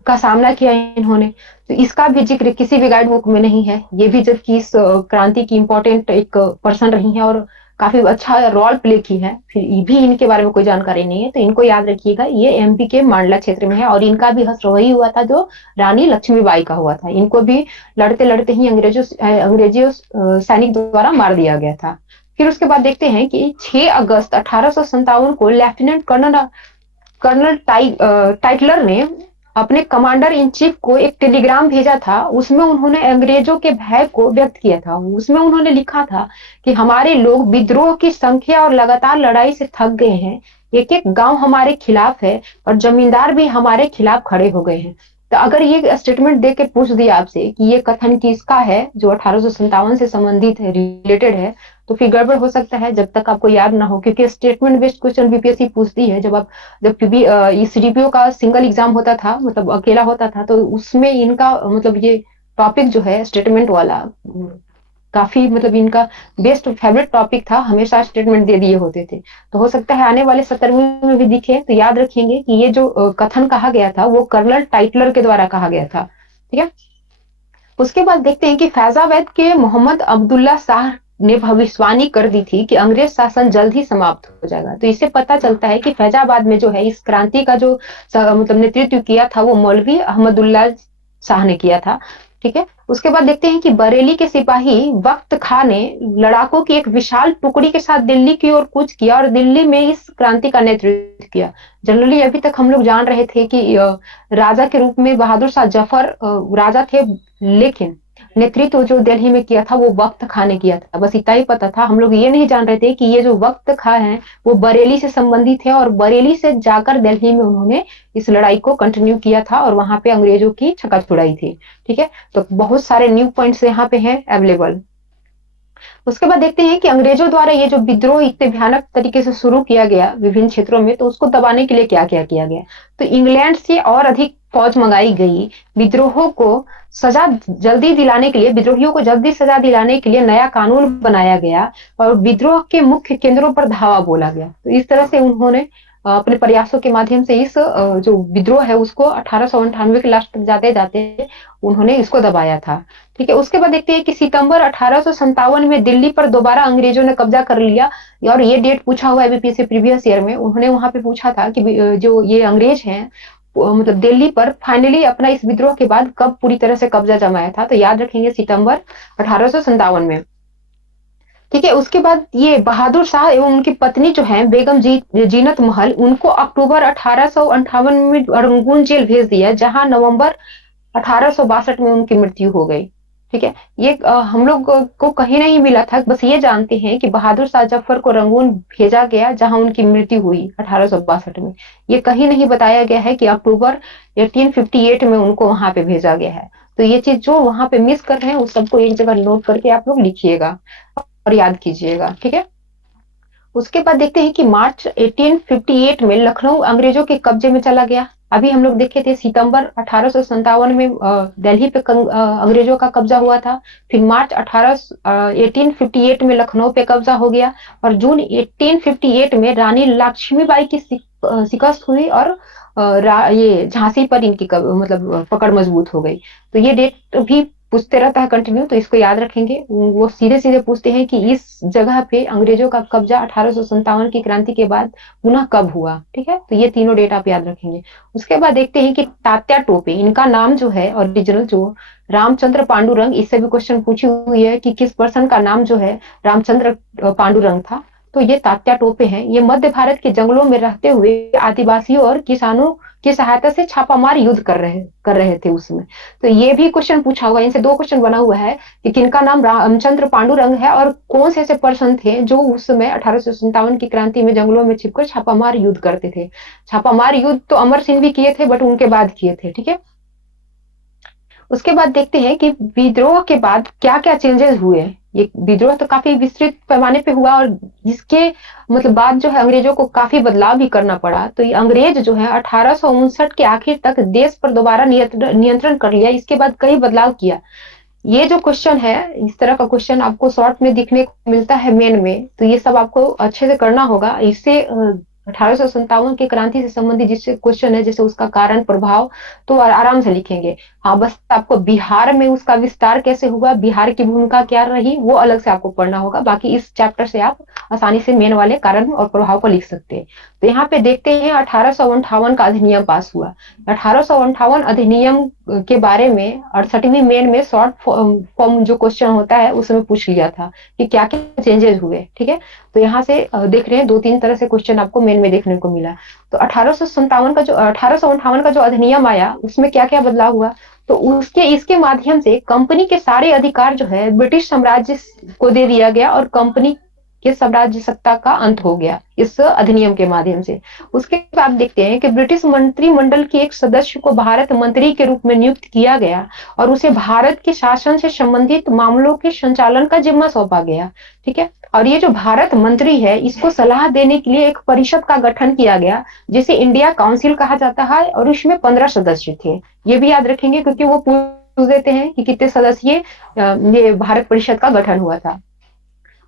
का सामना किया इन्होंने। तो इसका भी जिक्र किसी भी गाइड बुक में नहीं है। ये भी जबकि इस क्रांति की इंपॉर्टेंट एक पर्सन रही है और काफी अच्छा रोल प्ले की है, फिर भी इनके बारे में कोई जानकारी नहीं है। तो इनको याद रखिएगा, ये एमपी के मांडला क्षेत्र में है और इनका भी हश्र वही हुआ था जो रानी लक्ष्मीबाई का हुआ था। इनको भी लड़ते लड़ते ही अंग्रेजी सैनिक द्वारा मार दिया गया था। फिर उसके बाद देखते हैं कि 6 अगस्त 1857 को लेफ्टिनेंट कर्नल टाइटलर ने अपने कमांडर इन चीफ को एक टेलीग्राम भेजा था। उसमें उन्होंने अंग्रेजों के भय को व्यक्त किया था। उसमें उन्होंने लिखा था कि हमारे लोग विद्रोह की संख्या और लगातार लड़ाई से थक गए हैं। एक एक गांव हमारे खिलाफ है और जमींदार भी हमारे खिलाफ खड़े हो गए हैं। तो अगर ये स्टेटमेंट दे के पूछ दिया आपसे कि ये कथन किसका है जो 1857 से संबंधित है, रिलेटेड है, तो फिर गड़बड़ हो सकता है जब तक आपको याद ना हो। क्योंकि स्टेटमेंट बेस्ड क्वेश्चन बीपीएससी पूछती है। जब भी इस रिव्यू का सिंगल एग्जाम होता था, मतलब अकेला होता था, तो उसमें इनका मतलब ये टॉपिक जो है स्टेटमेंट वाला काफी मतलब इनका बेस्ट फेवरेट टॉपिक था। हमेशा स्टेटमेंट दे दिए होते थे। तो हो सकता है आने वाले 17वीं में भी दिखे। तो याद रखेंगे कि ये जो कथन कहा गया था वो कर्नल टाइटलर के द्वारा कहा गया था। ठीक है। उसके बाद देखते हैं कि फैजाबाद के मोहम्मद अब्दुल्ला शाह ने भविष्यवाणी कर दी थी कि अंग्रेज शासन जल्द ही समाप्त हो जाएगा। तो इससे पता चलता है कि फैजाबाद में जो है इस क्रांति का जो मतलब नेतृत्व किया था वो मौलवी अहमदुल्ला शाह ने किया था। ठीक है। उसके बाद देखते हैं कि बरेली के सिपाही वक्त खां ने लड़ाकों की एक विशाल टुकड़ी के साथ दिल्ली की ओर कूच किया और दिल्ली में इस क्रांति का नेतृत्व किया। जनरली अभी तक हम लोग जान रहे थे कि राजा के रूप में बहादुर शाह जफर राजा थे, लेकिन नेतृत्व जो दिल्ली में किया था वो वक्त खां ने किया था। बस इतना ही पता था। हम लोग ये नहीं जान रहे थे कि ये जो वक्त खां है वो बरेली से संबंधित है और बरेली से जाकर दिल्ली में उन्होंने इस लड़ाई को कंटिन्यू किया था और वहां पे अंग्रेजों की छका छुड़ाई थी। ठीक है। तो बहुत सारे न्यू पॉइंट्स यहाँ पे हैं अवेलेबल। उसके बाद देखते हैं कि अंग्रेजों द्वारा ये जो विद्रोह इतने भयानक तरीके से शुरू किया गया विभिन्न क्षेत्रों में, तो उसको दबाने के लिए क्या-क्या किया गया। तो इंग्लैंड से और अधिक फौज मंगाई गई, विद्रोहों को सजा जल्दी दिलाने के लिए, विद्रोहियों को जल्दी सजा दिलाने के लिए नया कानून बनाया गया और विद्रोह के मुख्य केंद्रों पर धावा बोला गया। तो इस तरह से उन्होंने अपने प्रयासों के माध्यम से इस जो विद्रोह है उसको 1898 के लास्ट तक जाते-जाते उन्होंने इसको दबाया था। ठीक है, उसके बाद देखते हैं कि सितंबर 1857 में दिल्ली पर दोबारा अंग्रेजों ने कब्जा कर लिया और ये डेट पूछा हुआ है बीपीएससी प्रीवियस ईयर में। उन्होंने वहां पे पूछा था कि जो ये अंग्रेज हैं मतलब दिल्ली पर फाइनली अपना इस विद्रोह के बाद कब पूरी तरह से कब्जा जमाया था, तो याद रखेंगे सितंबर 1857 में। ठीक है, उसके बाद ये बहादुर शाह एवं उनकी पत्नी जो है बेगम जीनत महल, उनको अक्टूबर 1858 में रंगून जेल भेज दिया, जहां नवंबर 1862 में उनकी मृत्यु हो गई। ठीक है, ये हम लोग को कहीं नहीं मिला था, बस ये जानते हैं कि बहादुर शाह जफर को रंगून भेजा गया जहां उनकी मृत्यु हुई 1862 में। ये कहीं नहीं बताया गया है कि अक्टूबर 1858 में उनको वहां पे भेजा गया है। तो ये चीज जो वहां पे मिस कर रहे हैं उस सबको एक जगह नोट करके आप लोग लिखिएगा और याद कीजिएगा। ठीक है, उसके बाद देखते हैं कि मार्च 1858 में लखनऊ अंग्रेजों के कब्जे में चला गया। अभी हम लोग देखे थे सितंबर 1857 में दिल्ली पे अंग्रेजों का कब्जा हुआ था। फिर मार्च 1858 में लखनऊ पे कब्जा हो गया और जून 1858 में रानी लक्ष्मीबाई की शिकस्त हुई और ये झांसी पर इनकी मतलब पकड़ मजबूत हो गई। तो ये डेट भी पूछते रहता है कंटिन्यू, तो इसको याद रखेंगे। वो सीधे सीधे पूछते हैं कि इस जगह पे अंग्रेजों का कब्जा 1857 की क्रांति के बाद पुनः कब हुआ। ठीक है, तो ये तीनों डेट आप याद रखेंगे। उसके बाद देखते हैं कि तात्या टोपे, इनका नाम जो है ओरिजिनल जो रामचंद्र पांडुरंग, इससे भी क्वेश्चन पूछी हुई है कि किस पर्सन का नाम जो है रामचंद्र पांडुरंग था। तो ये तात्या टोपे हैं। ये मध्य भारत के जंगलों में रहते हुए आदिवासियों और किसानों की सहायता से छापामार युद्ध कर रहे थे उसमें। तो ये भी क्वेश्चन पूछा हुआ है, इनसे दो क्वेश्चन बना हुआ है कि किनका नाम रामचंद्र पांडुरंग है और कौन से ऐसे पर्सन थे जो उस समय 1857 की क्रांति में जंगलों में छिपकर छापामार युद्ध करते थे। छापामार युद्ध तो अमर सिंह भी किए थे, बट उनके बाद किए थे। ठीक है, उसके बाद देखते हैं कि विद्रोह के बाद क्या क्या चेंजेस हुए। ये विद्रोह तो काफी विस्तृत पैमाने पे हुआ और इसके मतलब बाद जो है अंग्रेजों को काफी बदलाव भी करना पड़ा। तो ये अंग्रेज जो है 1859 के आखिर तक देश पर दोबारा नियंत्रण कर लिया। इसके बाद कई बदलाव किया। ये जो क्वेश्चन है, इस तरह का क्वेश्चन आपको शॉर्ट में दिखने को मिलता है मेन में, तो ये सब आपको अच्छे से करना होगा। इससे 1857 की क्रांति से संबंधित जिससे क्वेश्चन है, जैसे उसका कारण प्रभाव, तो आराम से लिखेंगे। हाँ, बस आपको बिहार में उसका विस्तार कैसे हुआ, बिहार की भूमिका क्या रही, वो अलग से आपको पढ़ना होगा। बाकी इस चैप्टर से आप आसानी से मेन वाले कारण और प्रभाव को लिख सकते हैं। तो यहाँ पे देखते हैं 1858 का अधिनियम पास हुआ। 1858 अधिनियम के बारे में 68वीं मेन में शॉर्ट फॉर्म जो क्वेश्चन होता है उसमें पूछ लिया था कि क्या क्या चेंजेस हुए। ठीक है, तो यहाँ से देख रहे हैं दो तीन तरह से क्वेश्चन आपको मेन में देखने को मिला। तो 1858 का जो अधिनियम आया उसमें क्या क्या बदलाव हुआ, तो उसके इसके माध्यम से कंपनी के सारे अधिकार जो है ब्रिटिश साम्राज्य को दे दिया गया और कंपनी के साम्राज्य सत्ता का अंत हो गया इस अधिनियम के माध्यम से। उसके बाद देखते हैं कि ब्रिटिश मंत्रिमंडल के एक सदस्य को भारत मंत्री के रूप में नियुक्त किया गया और उसे भारत के शासन से संबंधित मामलों के संचालन का जिम्मा सौंपा गया। ठीक है, और ये जो भारत मंत्री है इसको सलाह देने के लिए एक परिषद का गठन किया गया जिसे इंडिया काउंसिल कहा जाता है और इसमें 15 सदस्य थे। ये भी याद रखेंगे क्योंकि वो पूछ देते हैं कि कितने सदस्य ये भारत परिषद का गठन हुआ था।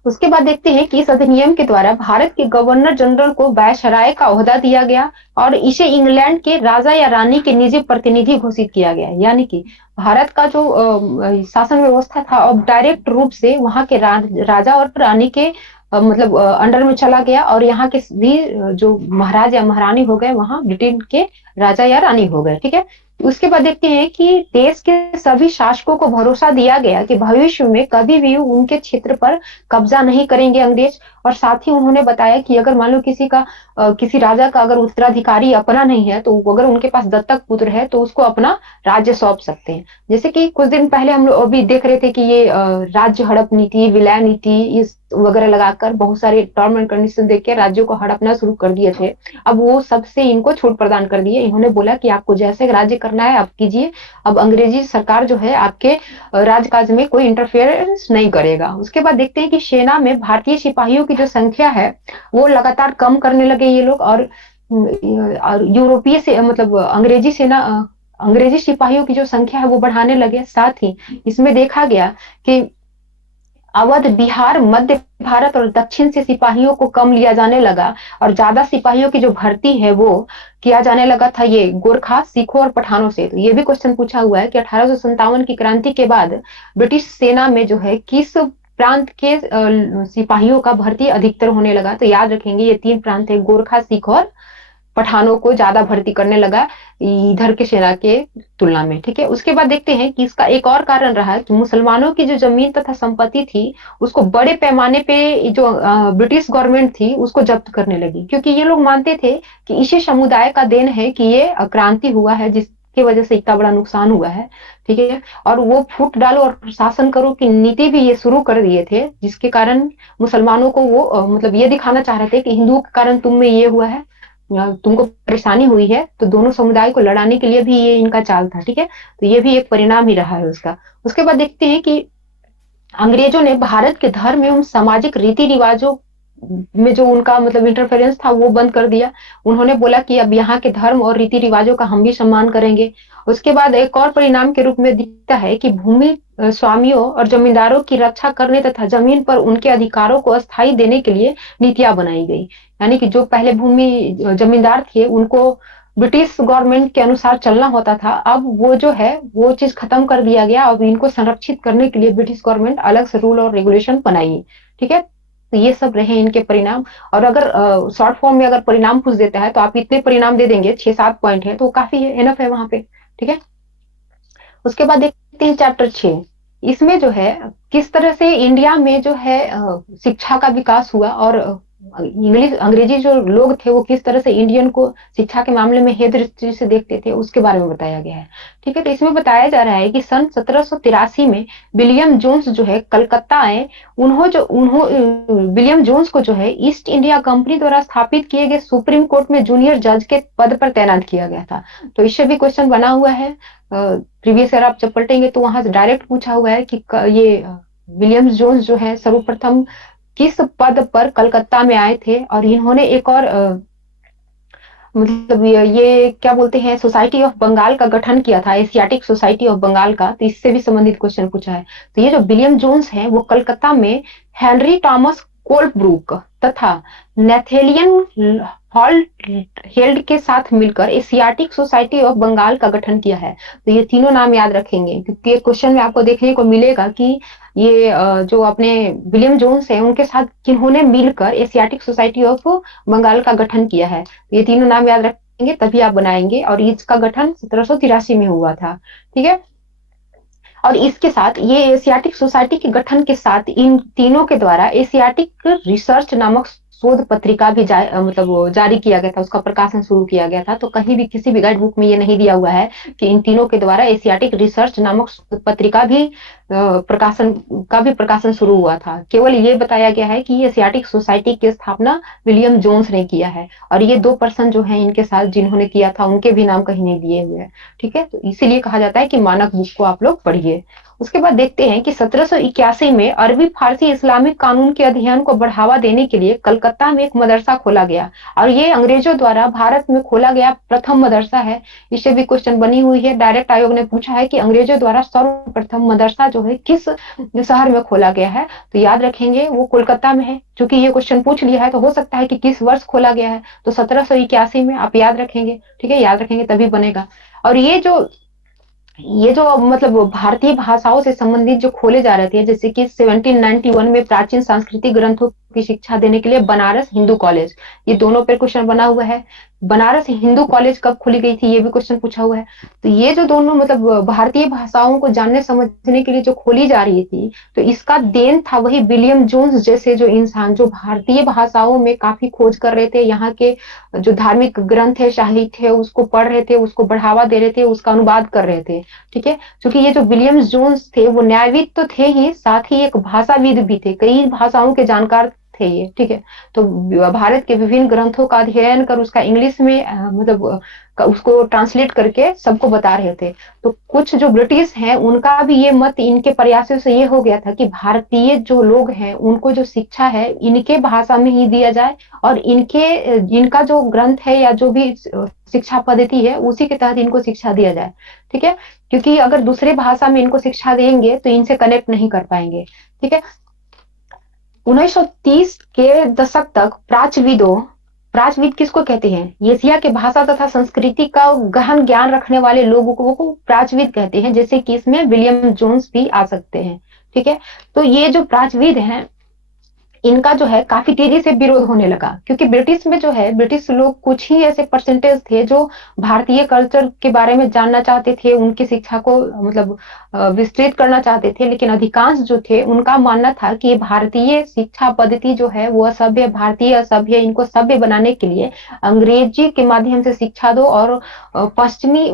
उसके बाद देखते हैं कि इस अधिनियम के द्वारा भारत के गवर्नर जनरल को वायसराय का ओहदा दिया गया और इसे इंग्लैंड के राजा या रानी के निजी प्रतिनिधि घोषित किया गया। यानी कि भारत का जो शासन व्यवस्था था अब डायरेक्ट रूप से वहां के राजा और रानी के मतलब अंडर में चला गया और यहाँ के भी जो महाराज या महारानी हो गए वहां ब्रिटेन के राजा या रानी हो गए। ठीक है, उसके बाद देखते हैं कि देश के सभी शासकों को भरोसा दिया गया कि भविष्य में कभी भी उनके क्षेत्र पर कब्जा नहीं करेंगे अंग्रेज। और साथ ही उन्होंने बताया कि अगर मान लो किसी राजा का अगर उत्तराधिकारी अपना नहीं है तो अगर उनके पास दत्तक पुत्र है तो उसको अपना राज्य सौंप सकते हैं। जैसे कि कुछ दिन पहले हम लोग अभी देख रहे थे कि ये राज्य हड़प नीति, विलय नीति इस वगैरह लगाकर बहुत सारे टर्म एंड कंडीशन देख के राज्यों को हड़पना शुरू कर दिए थे। अब वो सबसे इनको छूट प्रदान कर दिए। इन्होंने बोला कि आपको जैसे राज्य करना है आप कीजिए। अब अंग्रेजी सरकार जो है आपके राजकाज में कोई इंटरफेरेंस नहीं करेगा। उसके बाद देखते हैं कि सेना में भारतीय सिपाहियों की जो संख्या है वो लगातार कम करने लगे ये लोग, और यूरोपीय से मतलब अंग्रेजी सेना अंग्रेजी सिपाहियों की जो संख्या है वो बढ़ाने लगे। साथ ही इसमें देखा गया कि अवध, बिहार, मध्य भारत और दक्षिण से सिपाहियों को कम लिया जाने लगा, और ज्यादा सिपाहियों की जो भर्ती है वो किया जाने लगा था ये गोरखा, सिखों और पठानों से। तो ये भी क्वेश्चन पूछा हुआ है कि 1857 की क्रांति के बाद ब्रिटिश सेना में जो है किस प्रांत के सिपाहियों का भर्ती अधिकतर होने लगा। तो याद रखेंगे ये 3 प्रांत है, गोरखा, सिख और पठानों को ज्यादा भर्ती करने लगा इधर के सेना के तुलना में। ठीक है, उसके बाद देखते हैं कि इसका एक और कारण रहा कि मुसलमानों की जो जमीन तथा संपत्ति थी उसको बड़े पैमाने पे जो ब्रिटिश गवर्नमेंट थी उसको जब्त करने लगी, क्योंकि ये लोग मानते थे कि इसी समुदाय का देन है कि ये क्रांति हुआ है जिसकी वजह से इतना बड़ा नुकसान हुआ है। ठीक है, और वो फूट डालो और शासन करो की नीति भी ये शुरू कर दिए थे, जिसके कारण मुसलमानों को वो मतलब ये दिखाना चाह रहे थे कि हिंदुओं के कारण तुम में ये हुआ है, तुमको परेशानी हुई है। तो दोनों समुदाय को लड़ाने के लिए भी ये इनका चाल था। ठीक है, तो ये भी एक परिणाम ही रहा है उसका। उसके बाद देखते हैं कि अंग्रेजों ने भारत के धर्म एवं सामाजिक रीति रिवाजों में जो उनका मतलब इंटरफेरेंस था वो बंद कर दिया। उन्होंने बोला कि अब यहाँ के धर्म और रीति रिवाजों का हम भी सम्मान करेंगे। उसके बाद एक और परिणाम के रूप में दिखता है कि भूमि स्वामियों और जमींदारों की रक्षा करने तथा जमीन पर उनके अधिकारों को अस्थायी देने के लिए नीतियां बनाई गई। यानी कि जो पहले भूमि जमींदार थे उनको ब्रिटिश गवर्नमेंट के अनुसार चलना होता था, अब वो जो है वो चीज खत्म कर दिया गया। अब इनको संरक्षित करने के लिए ब्रिटिश गवर्नमेंट अलग से रूल और रेगुलेशन बनाई। ठीक है, तो ये सब रहे इनके परिणाम। और अगर शॉर्ट फॉर्म में अगर परिणाम पूछ देता है तो आप इतने परिणाम दे देंगे, 6-7 पॉइंट है तो काफी है, एनफ है वहां पे। ठीक है, उसके बाद देखते हैं चैप्टर 6। इसमें जो है किस तरह से इंडिया में जो है शिक्षा का विकास हुआ, और इंग्लिश अंग्रेजी जो लोग थे वो किस तरह से इंडियन को शिक्षा के मामले में हे दृष्टि से देखते थे उसके बारे में बताया गया है। ठीक है, तो इसमें बताया जा रहा है कि सन 1783 में विलियम जोन्स जो है कलकत्ता आए। विलियम जोन्स को जो है ईस्ट इंडिया कंपनी द्वारा स्थापित किए गए सुप्रीम कोर्ट में जूनियर जज के पद पर तैनात किया गया था। तो इससे भी क्वेश्चन बना हुआ है, प्रीवियस ईयर आप जब पलटेंगे तो वहां से डायरेक्ट पूछा हुआ है कि ये विलियम्स जोन्स जो है सर्वप्रथम किस पद पर कलकत्ता में आए थे। और इन्होंने एक और मतलब ये क्या बोलते हैं सोसाइटी ऑफ बंगाल का गठन किया था, एशियाटिक सोसाइटी ऑफ बंगाल का। तो इससे भी संबंधित क्वेश्चन पूछा है। तो ये जो विलियम जोन्स हैं वो कलकत्ता में हेनरी थॉमस कोलब्रुक तथा नेथेलियन हेल्ड के साथ मिलकर एशियाटिक सोसाइटी ऑफ बंगाल का गठन किया है। तो ये तीनों नाम याद रखेंगे, क्योंकि क्वेश्चन में आपको देखने को मिलेगा कि ये जो अपने विलियम जोन्स हैं उनके साथ किन्होंने मिलकर एशियाटिक सोसाइटी ऑफ बंगाल का गठन किया है। तो ये तीनों नाम याद रखेंगे तभी आप बनाएंगे। और इसका गठन 1783 में हुआ था। ठीक है, और इसके साथ ये एशियाटिक सोसाइटी के गठन के साथ इन तीनों के द्वारा एशियाटिक रिसर्च नामक शोध पत्रिका भी मतलब वो जारी किया गया था, उसका प्रकाशन शुरू किया गया था। तो कहीं भी किसी भी गाइड बुक में ये नहीं दिया हुआ है कि इन तीनों के द्वारा एशियाटिक रिसर्च नामक शोध पत्रिका भी प्रकाशन शुरू हुआ था। केवल ये बताया गया है कि एशियाटिक सोसाइटी की स्थापना विलियम जोन्स ने किया है, और ये 2 पर्सन जो है इनके साथ जिन्होंने किया था उनके भी नाम कहीं नहीं दिए हुए हैं। ठीक है, तो इसीलिए कहा जाता है कि मानक बुक को आप लोग पढ़िए। उसके बाद देखते हैं कि 1781 में अरबी फारसी इस्लामिक कानून के अध्ययन को बढ़ावा देने के लिए कलकत्ता में एक मदरसा खोला गया, और ये अंग्रेजों द्वारा भारत में खोला गया प्रथम मदरसा है। इससे भी क्वेश्चन बनी हुई है, डायरेक्ट आयोग ने पूछा है कि अंग्रेजों द्वारा सर्वप्रथम मदरसा जो है किस शहर में खोला गया है। तो याद रखेंगे वो कोलकाता में है। चूंकि ये क्वेश्चन पूछ लिया है तो हो सकता है कि किस वर्ष खोला गया है, तो 1781 में आप याद रखेंगे। ठीक है, याद रखेंगे तभी बनेगा। और ये जो मतलब भारतीय भाषाओं से संबंधित जो खोले जा रहे थे, जैसे कि 1791 में प्राचीन सांस्कृतिक ग्रंथों की शिक्षा देने के लिए बनारस हिंदू कॉलेज, ये दोनों पे क्वेश्चन बना हुआ है। बनारस हिंदू कॉलेज कब खोली गई थी ये भी क्वेश्चन पूछा हुआ है। तो ये जो दोनों मतलब भारतीय भाषाओं को जानने समझने के लिए जो खोली जा रही थी, तो इसका देन था वही विलियम जोन्स जैसे जो इंसान जो भारतीय भाषाओं में काफी खोज कर रहे थे, यहाँ के जो धार्मिक ग्रंथ है, साहित्य है, उसको पढ़ रहे थे, उसको बढ़ावा दे रहे थे, उसका अनुवाद कर रहे थे। ठीक है, क्योंकि ये जो विलियम्स जोन्स थे वो न्यायविद तो थे ही, साथ ही एक भाषाविद भी थे, कई भाषाओं के जानकार थे ये, ठीक है। तो भारत के विभिन्न ग्रंथों का अध्ययन कर उसका इंग्लिश में मतलब उसको ट्रांसलेट करके सबको बता रहे थे। तो कुछ जो ब्रिटिश हैं उनका भी ये मत इनके प्रयासों से ये हो गया था कि भारतीय जो लोग हैं उनको जो शिक्षा है इनके भाषा में ही दिया जाए, और इनका जो ग्रंथ है या जो भी शिक्षा पद्धति है उसी के तहत इनको शिक्षा दिया जाए, ठीक है। क्योंकि अगर दूसरे भाषा में इनको शिक्षा देंगे तो इनसे कनेक्ट नहीं कर पाएंगे, ठीक है। 1930 के दशक तक प्राच्यविद किसको कहते हैं? एशिया के भाषा तथा संस्कृति का गहन ज्ञान रखने वाले लोगों को प्राच्यविद कहते हैं, जैसे कि इसमें विलियम जोन्स भी आ सकते हैं, ठीक है। तो ये जो प्राच्यविद हैं इनका जो है काफी तेजी से विरोध होने लगा, क्योंकि ब्रिटिश में जो है ब्रिटिश लोग कुछ ही ऐसे परसेंटेज थे जो भारतीय कल्चर के बारे में जानना चाहते थे, उनकी शिक्षा को मतलब विस्तृत करना चाहते थे। लेकिन अधिकांश जो थे उनका मानना था कि भारतीय शिक्षा पद्धति जो है वो असभ्य, भारतीय असभ्य, इनको सभ्य बनाने के लिए अंग्रेजी के माध्यम से शिक्षा दो और पश्चिमी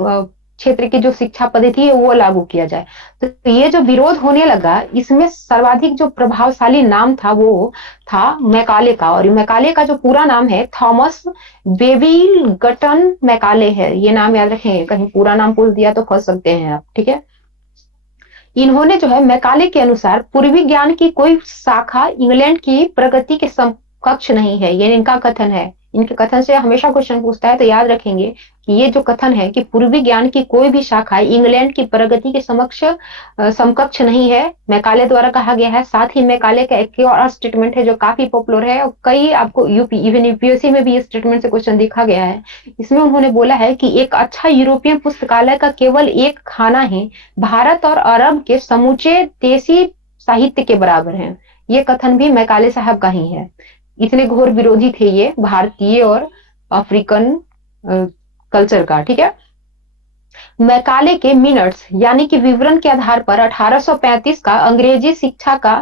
क्षेत्र की जो शिक्षा पद्धति है वो लागू किया जाए। तो ये जो विरोध होने लगा इसमें सर्वाधिक जो प्रभावशाली नाम था वो था मैकाले का, और मैकाले का जो पूरा नाम है थॉमस बेबिल गटन मैकाले है। ये नाम याद रखें, कहीं पूरा नाम पूछ दिया तो फंस सकते हैं आप, ठीक है। इन्होंने जो है मैकाले के अनुसार पूर्वी ज्ञान की कोई शाखा इंग्लैंड की प्रगति के समकक्ष नहीं है, ये इनका कथन है। इनके कथन से हमेशा क्वेश्चन पूछता है, तो याद रखेंगे कि ये जो कथन है कि पूर्वी ज्ञान की कोई भी शाखा इंग्लैंड की प्रगति के समकक्ष नहीं है, मैकाले द्वारा कहा गया है। साथ ही मैकाले का एक और स्टेटमेंट है जो काफी पॉपुलर है और कई आपको इवन यूपीएससी में भी इस स्टेटमेंट से क्वेश्चन देखा गया है। इसमें उन्होंने बोला है कि एक अच्छा यूरोपियन पुस्तकालय का केवल एक खाना ही भारत और अरब के समूचे देसी साहित्य के बराबर है। ये कथन भी मैकाले साहब का ही है। इतने घोर विरोधी थे ये भारतीय और अफ्रीकन कल्चर का, ठीक है। मैकाले के मिनट्स यानी कि विवरण के आधार पर 1835 का अंग्रेजी शिक्षा का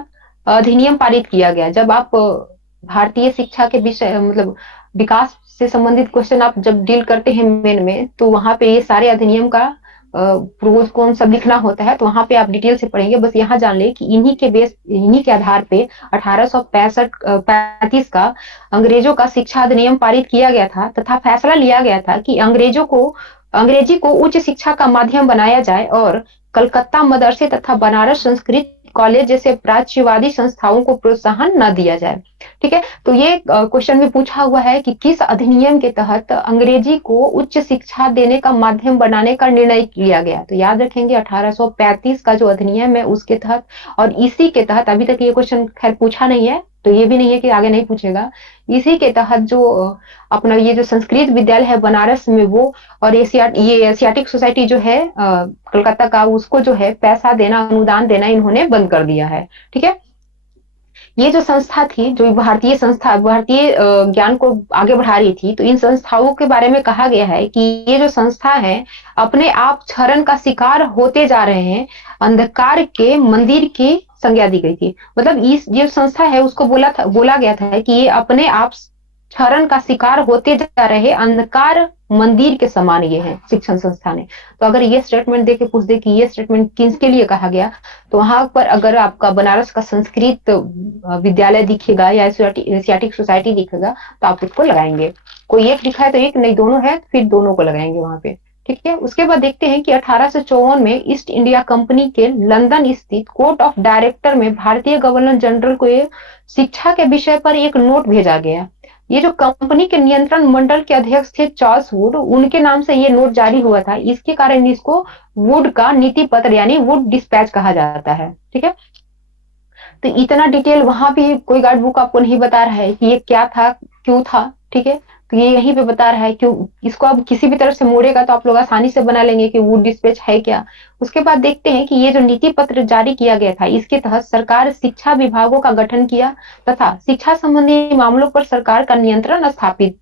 अधिनियम पारित किया गया। जब आप भारतीय शिक्षा के विषय मतलब विकास से संबंधित क्वेश्चन आप जब डील करते हैं मेन में, तो वहां पे ये सारे अधिनियम का प्रोज कौन सब लिखना होता है, तो वहां पे आप डिटेल से पढ़ेंगे। बस यहाँ जान ले कि इन्हीं के आधार पे 1835 का अंग्रेजों का शिक्षा अधिनियम पारित किया गया था तथा फैसला लिया गया था कि अंग्रेजी को उच्च शिक्षा का माध्यम बनाया जाए और कलकत्ता मदरसे तथा बनारस संस्कृत कॉलेज जैसे प्राच्यवादी संस्थाओं को प्रोत्साहन न दिया जाए, ठीक है। तो ये क्वेश्चन में पूछा हुआ है कि किस अधिनियम के तहत अंग्रेजी को उच्च शिक्षा देने का माध्यम बनाने का निर्णय लिया गया। तो याद रखेंगे 1835 का जो अधिनियम है उसके तहत, और इसी के तहत अभी तक ये क्वेश्चन खैर पूछा नहीं है, तो ये भी नहीं है कि आगे नहीं पूछेगा। इसी के तहत जो अपना ये जो संस्कृत विद्यालय है बनारस में वो, और एशियाटिक सोसाइटी जो है कलकत्ता का, उसको जो है पैसा देना, अनुदान देना इन्होंने बंद कर दिया है, ठीक है। ये जो संस्था थी, जो भारतीय ज्ञान को आगे बढ़ा रही थी, तो इन संस्थाओं के बारे में कहा गया है कि ये जो संस्था है अपने आप क्षरण का शिकार होते जा रहे हैं, अंधकार के मंदिर की संज्ञा दी गई थी। मतलब इस जो संस्था है उसको बोला गया था कि ये अपने आप क्षरण का शिकार होते जा रहे अंधकार मंदिर के समान ये है शिक्षण संस्था ने। तो अगर ये स्टेटमेंट देके पूछ दे कि ये स्टेटमेंट किसके लिए कहा गया, तो वहां पर अगर आपका बनारस का संस्कृत विद्यालय दिखेगा या एशियाटिक सोसाइटी दिखेगा तो आप उसको लगाएंगे। कोई एक दिखा है तो एक, नहीं दोनों है फिर दोनों को लगाएंगे वहां पे, ठीक है। उसके बाद देखते हैं कि 1854 में ईस्ट इंडिया कंपनी के लंदन स्थित कोर्ट ऑफ डायरेक्टर में भारतीय गवर्नर जनरल को शिक्षा के विषय पर एक नोट भेजा गया। ये जो कंपनी के नियंत्रण मंडल के अध्यक्ष थे चार्ल्स वुड, उनके नाम से ये नोट जारी हुआ था। इसके कारण इसको वुड का नीति पत्र यानी वुड डिस्पैच कहा जाता है, ठीक है। तो इतना डिटेल वहां भी कोई गाइड बुक आपको नहीं बता रहा है कि ये क्या था, क्यों था, ठीक है। तो ये यहीं पे बता रहा है क्यों। इसको अब किसी भी तरह से मोड़ेगा तो आप लोग आसानी से बना लेंगे कि वुड डिस्पैच है क्या। उसके बाद देखते हैं कि ये जो नीति पत्र जारी किया गया था, इसके तहत सरकार शिक्षा विभागों का गठन किया तथा शिक्षा संबंधी मामलों पर सरकार का नियंत्रण स्थापित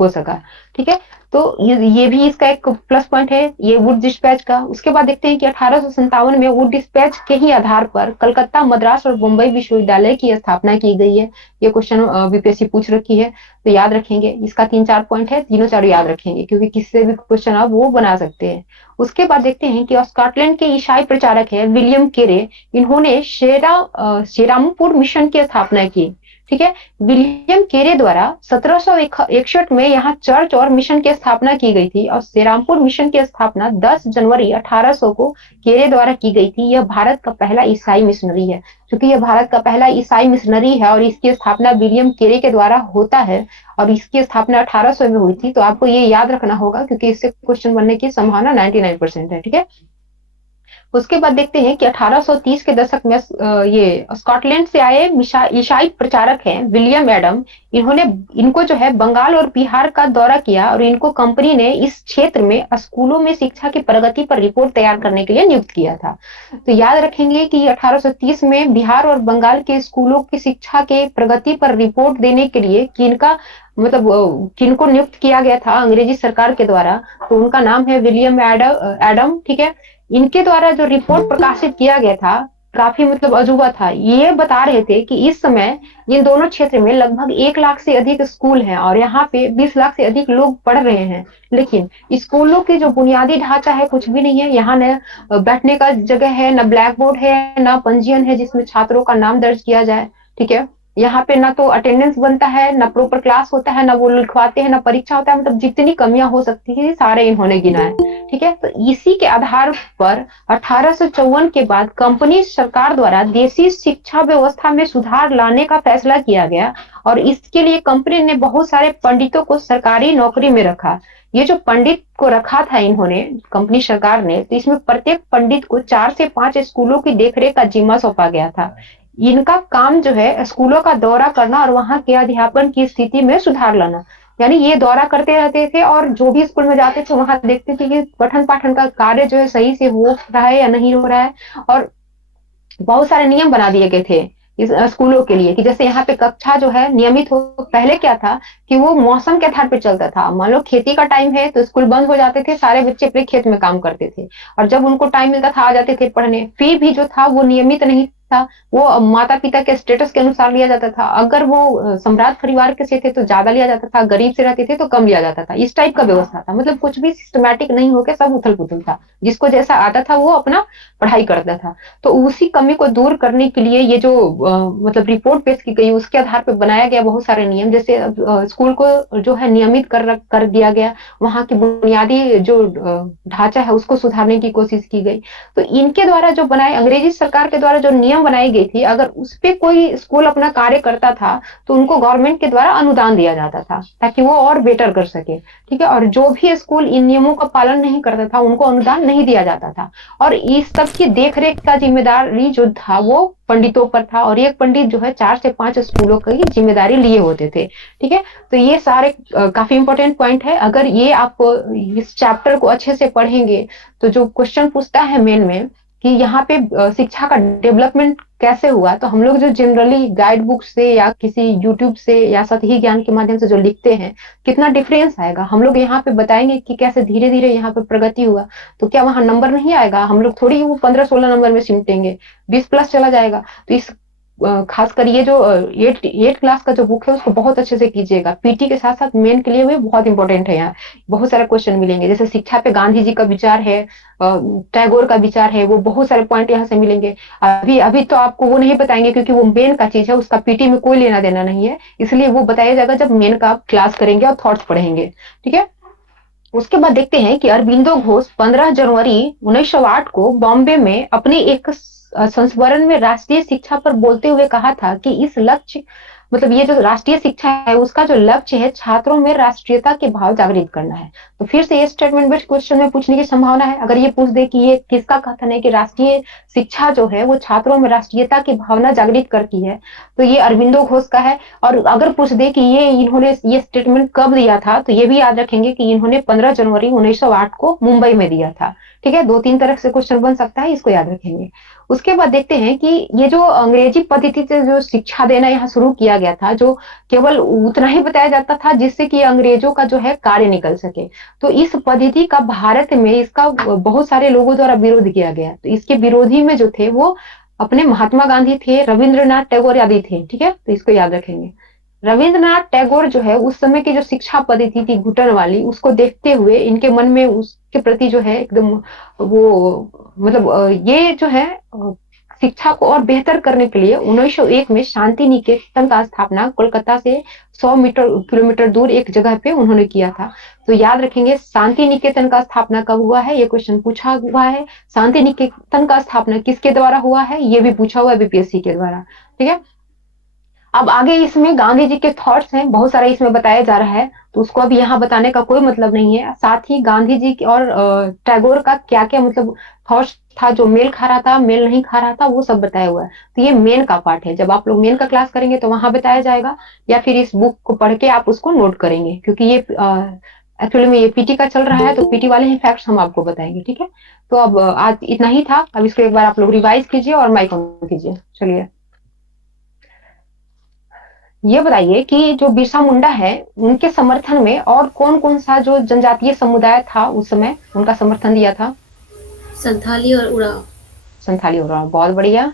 हो सका, ठीक है। तो ये भी इसका एक प्लस पॉइंट है ये वुड डिस्पैच का। उसके बाद देखते हैं कि 1857 में वुड डिस्पैच के ही आधार पर कलकत्ता, मद्रास और मुंबई विश्वविद्यालय की स्थापना की गई है। ये क्वेश्चन बीपीएससी पूछ रखी है, तो याद रखेंगे। इसका 3-4 पॉइंट है, तीनों चारों याद रखेंगे क्योंकि किससे भी क्वेश्चन आप वो बना सकते हैं। उसके बाद देखते हैं कि स्कॉटलैंड के ईसाई प्रचारक है विलियम केरे, इन्होंने शेरामपुर मिशन की स्थापना की, ठीक है। विलियम केरे द्वारा 1761 में यहाँ चर्च और मिशन की स्थापना की गई थी, और श्रीरामपुर मिशन की स्थापना 10 जनवरी 1800 को केरे द्वारा की गई थी। यह भारत का पहला ईसाई मिशनरी है। क्योंकि यह भारत का पहला ईसाई मिशनरी है और इसकी स्थापना विलियम केरे के द्वारा होता है, और इसकी स्थापना 1800 में हुई थी, तो आपको ये याद रखना होगा क्योंकि इससे क्वेश्चन बनने की संभावना 99% है। ठीक है। उसके बाद देखते हैं कि 1830 के दशक में ये स्कॉटलैंड से आए ईसाई प्रचारक हैं विलियम एडम। इनको जो है बंगाल और बिहार का दौरा किया, और इनको कंपनी ने इस क्षेत्र में स्कूलों में शिक्षा की प्रगति पर रिपोर्ट तैयार करने के लिए नियुक्त किया था। तो याद रखेंगे कि 1830 में बिहार और बंगाल के स्कूलों की शिक्षा के प्रगति पर रिपोर्ट देने के लिए किनको नियुक्त किया गया था अंग्रेजी सरकार के द्वारा, तो उनका नाम है विलियम एडम। ठीक है। इनके द्वारा जो रिपोर्ट प्रकाशित किया गया था काफी अजूबा था। ये बता रहे थे कि इस समय इन दोनों क्षेत्र में लगभग 1 लाख से अधिक स्कूल हैं और यहाँ पे 20 लाख से अधिक लोग पढ़ रहे हैं, लेकिन स्कूलों की जो बुनियादी ढांचा है कुछ भी नहीं है। यहाँ न बैठने का जगह है, न ब्लैक बोर्ड है, न पंजीयन है जिसमें छात्रों का नाम दर्ज किया जाए। ठीक है। यहाँ पे ना तो अटेंडेंस बनता है, ना प्रॉपर क्लास होता है, ना वो लिखवाते हैं, ना परीक्षा होता है। जितनी कमियां हो सकती है सारे इन्होंने गिना है। ठीक है। तो इसी के आधार पर 1854 के बाद कंपनी सरकार द्वारा देशी शिक्षा व्यवस्था में सुधार लाने का फैसला किया गया, और इसके लिए कंपनी ने बहुत सारे पंडितों को सरकारी नौकरी में रखा। ये जो पंडित को रखा था इन्होंने कंपनी सरकार ने, तो इसमें प्रत्येक पंडित को 4 से 5 स्कूलों की देखरेख का जिम्मा सौंपा गया था। इनका काम जो है स्कूलों का दौरा करना और वहां के अध्यापन की स्थिति में सुधार लाना। यानी ये दौरा करते रहते थे और जो भी स्कूल में जाते थे वहां देखते थे कि पठन पाठन का कार्य जो है सही से हो रहा है या नहीं हो रहा है। और बहुत सारे नियम बना दिए गए थे इस स्कूलों के लिए, कि जैसे यहाँ पे कक्षा जो है नियमित हो। पहले क्या था कि वो मौसम के आधार पर चलता था। मान लो खेती का टाइम है तो स्कूल बंद हो जाते थे, सारे बच्चे अपने खेत में काम करते थे, और जब उनको टाइम मिलता था आ जाते थे पढ़ने। फी भी जो था वो नियमित नहीं था, वो माता पिता के स्टेटस के अनुसार लिया जाता था। अगर वो सम्राट परिवार के से थे तो ज्यादा लिया जाता था, गरीब से रहते थे तो कम लिया जाता था। इस टाइप का व्यवस्था था, कुछ भी सिस्टमैटिक नहीं होकर सब उथल पुथल था। जिसको जैसा आता था वो अपना पढ़ाई करता था। तो उसी कमी को दूर करने के लिए ये जो रिपोर्ट पेश की गई उसके आधार पर बनाया गया बहुत सारे नियम। जैसे स्कूल को जो है नियमित कर दिया गया, वहां की बुनियादी जो ढांचा है उसको सुधारने की कोशिश की गई। तो इनके द्वारा जो बनाए अंग्रेजी सरकार के द्वारा जो नियम बनाई गई थी, अगर उस पे कोई स्कूल अपना कार्य करता था तो उनको गवर्नमेंट के द्वारा अनुदान दिया जाता था ताकि वो और बेटर कर सके। ठीक है। और जो भी स्कूल इन नियमों का पालन नहीं करता था उनको अनुदान नहीं दिया जाता था। और इस सब की देखरेख का जिम्मेदारी जो था वो पंडितों पर था, और एक पंडित जो है 4 से 5 स्कूलों की जिम्मेदारी लिए होते थे। ठीक है। तो ये सारे काफी इंपॉर्टेंट पॉइंट है। अगर ये आप इस चैप्टर को अच्छे से पढ़ेंगे तो जो क्वेश्चन पूछता है मेन में कि यहाँ पे शिक्षा का डेवलपमेंट कैसे हुआ, तो हम लोग जो जनरली गाइड बुक से या किसी यूट्यूब से या सतही ज्ञान के माध्यम से जो लिखते हैं कितना डिफरेंस आएगा। हम लोग यहाँ पे बताएंगे कि कैसे धीरे धीरे यहाँ पे प्रगति हुआ, तो क्या वहां नंबर नहीं आएगा? हम लोग थोड़ी वो 15-16 नंबर में सिमटेंगे, 20+ चला जाएगा। तो इस खासकर ये जो 8 क्लास का जो बुक है उसको बहुत अच्छे से कीजिएगा। पीटी के साथ साथ मेन के लिए भी बहुत इंपॉर्टेंट है। यहाँ बहुत सारे क्वेश्चन मिलेंगे, जैसे शिक्षा पे गांधी जी का विचार है, टैगोर का विचार है, वो बहुत सारे पॉइंट यहाँ से मिलेंगे। अभी अभी तो आपको वो नहीं बताएंगे क्योंकि वो मेन का चीज है, उसका पीटी में कोई लेना देना नहीं है, इसलिए वो बताया जाएगा जब मेन का आप क्लास करेंगे और थॉट्स पढ़ेंगे। ठीक है। उसके बाद देखते हैं कि अरबिंदो घोष 15 जनवरी 1908 को बॉम्बे में अपने एक संस्मरण में राष्ट्रीय शिक्षा पर बोलते हुए कहा था कि इस लक्ष्य ये जो राष्ट्रीय शिक्षा है उसका जो लक्ष्य है छात्रों में राष्ट्रीयता के भाव जागृत करना है। तो फिर से ये स्टेटमेंट बेस्ड क्वेश्चन में पूछने की संभावना है। अगर ये पूछ दे कि ये किसका कथन है कि राष्ट्रीय शिक्षा जो है वो छात्रों में राष्ट्रीयता की भावना जागृत करती है, तो ये अरबिंदो घोष का है। और अगर पूछ दे कि इन्होंने ये स्टेटमेंट कब दिया था, तो ये भी याद रखेंगे कि इन्होंने 15 जनवरी 1908 को मुंबई में दिया था। ठीक है। 2-3 तरह से क्वेश्चन बन सकता है, इसको याद रखेंगे। उसके बाद देखते हैं कि ये जो अंग्रेजी पद्धति से जो शिक्षा देना यहाँ शुरू किया गया था, जो केवल उतना ही बताया जाता था जिससे कि अंग्रेजों का जो है कार्य निकल सके, तो इस पद्धति का भारत में इसका बहुत सारे लोगों द्वारा विरोध किया गया। तो इसके विरोधी में जो थे वो अपने महात्मा गांधी थे, रविंद्रनाथ टैगोर आदि थे। ठीक है। तो इसको याद रखेंगे। रविंद्रनाथ टैगोर जो है उस समय की जो शिक्षा पद्धति थी घुटन वाली, उसको देखते हुए इनके मन में उसके प्रति जो है एकदम वो ये जो है शिक्षा को और बेहतर करने के लिए 1901 में शांति निकेतन का स्थापना कोलकाता से 100 किलोमीटर दूर एक जगह पे उन्होंने किया था। तो याद रखेंगे शांति निकेतन का स्थापना कब हुआ है, ये क्वेश्चन पूछा हुआ है। शांति निकेतन का स्थापना किसके द्वारा हुआ है, ये भी पूछा हुआ है बीपीएससी के द्वारा। ठीक है, अब आगे इसमें गांधी जी के थॉट्स हैं, बहुत सारा इसमें बताया जा रहा है, तो उसको अभी यहाँ बताने का कोई मतलब नहीं है। साथ ही गांधी जी और टैगोर का क्या क्या मतलब थॉट्स था, जो मेल खा रहा था, मेल नहीं खा रहा था, वो सब बताया हुआ है। तो ये मेन का पार्ट है, जब आप लोग मेन का क्लास करेंगे तो वहां बताया जाएगा, या फिर इस बुक को पढ़ के आप उसको नोट करेंगे, क्योंकि ये एक्चुअली में ये पीटी का चल रहा है, तो पीटी वाले ही फैक्ट्स हम आपको बताएंगे। ठीक है, तो अब आज इतना ही था। अब इसको एक बार आप लोग रिवाइज कीजिए और माइक ऑन कीजिए। चलिए, ये बताइए कि जो बिरसा मुंडा है, उनके समर्थन में और कौन कौन सा जो जनजातीय समुदाय था उस समय उनका समर्थन दिया था? संथाली और उराव। संथाली और उराव, बहुत बढ़िया।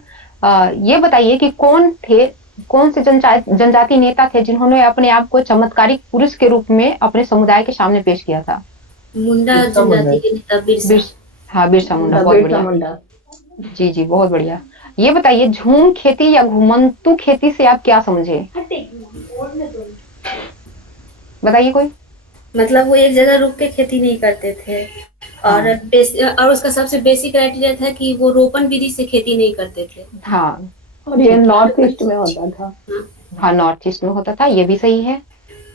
ये बताइए कि कौन से जनजाति नेता थे जिन्होंने अपने आप को चमत्कारिक पुरुष के रूप में अपने समुदाय के सामने पेश किया था? मुंडा जनजाति के नेता बिरसा। हाँ, बिरसा मुंडा, बहुत बढ़िया। जी जी, बहुत बढ़िया। ये बताइए, झूम खेती या घुमंतू खेती से आप क्या समझे? बताइए कोई। मतलब वो एक जगह रुक के खेती नहीं करते थे, और और उसका सबसे बेसिक क्राइटेरिया था कि वो रोपण विधि से खेती नहीं करते थे। हाँ, और ये नॉर्थ ईस्ट में होता था। हाँ, नॉर्थ ईस्ट में होता था, ये भी सही है।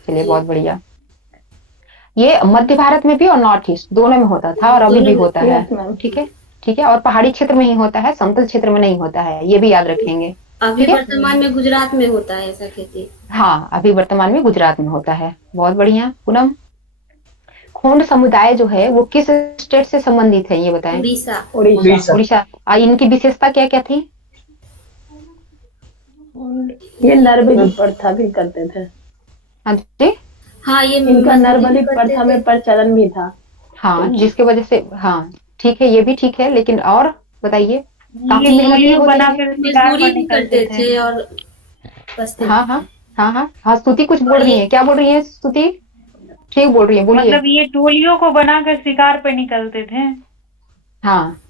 चलिए, बहुत बढ़िया। ये मध्य भारत में भी और नॉर्थ ईस्ट दोनों में होता था, और अभी भी होता है। ठीक है, ठीक है, और पहाड़ी क्षेत्र में ही होता है, समतल क्षेत्र में नहीं होता है, ये भी याद रखेंगे। अभी वर्तमान में गुजरात में होता है ऐसा खेती। हाँ, अभी वर्तमान में गुजरात में होता है। बहुत बढ़िया। पूनम, खोंड समुदाय जो है वो किस स्टेट से संबंधित है, ये बताएं? उड़ीसा। इनकी विशेषता क्या क्या थी? ये नरबली प्रथा भी करते थे। हाँ जी, हाँ, ये इनका नरबली प्रथा में प्रचलन भी था। हाँ, जिसके वजह से, हाँ ठीक है, ये भी ठीक है, लेकिन और बताइए। काफी मेहनती होते थे, मजदूरी भी करते थे, और हाँ हाँ हाँ हाँ हाँ। स्तुति कुछ बोल रही है, क्या बोल रही है स्तुति? ठीक बोल रही है, बोलिए। मतलब ये टोलियों को बनाकर शिकार पे निकलते थे। हाँ,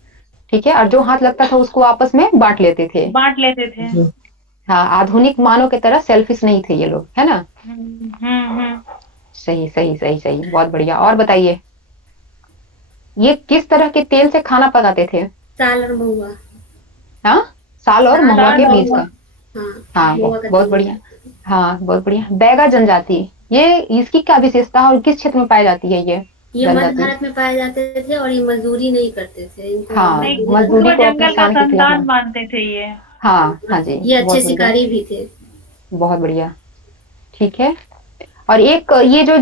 ठीक है, और जो हाथ लगता था उसको आपस में बांट लेते थे। हाँ, आधुनिक मानव की तरह सेल्फिश नहीं थे ये लोग, है ना? सही सही सही सही, बहुत बढ़िया। और बताइए, ये किस तरह के तेल से खाना पकाते थे? साल और महुआ। हाँ, साल और महुआ के बीज का। हाँ, बहुत बढ़िया। हाँ, बहुत बढ़िया। बैगा जनजाति, ये इसकी क्या विशेषता है और किस क्षेत्र में पाई जाती है ये? ये मध्य भारत में पाए जाते थे, और ये मजदूरी नहीं करते थे। हाँ, मजदूरी को जंगल का संतान मानते थे ये। हाँ हाँ जी, ये अच्छे शिकारी भी थे। बहुत बढ़िया, ठीक है। और एक ये जो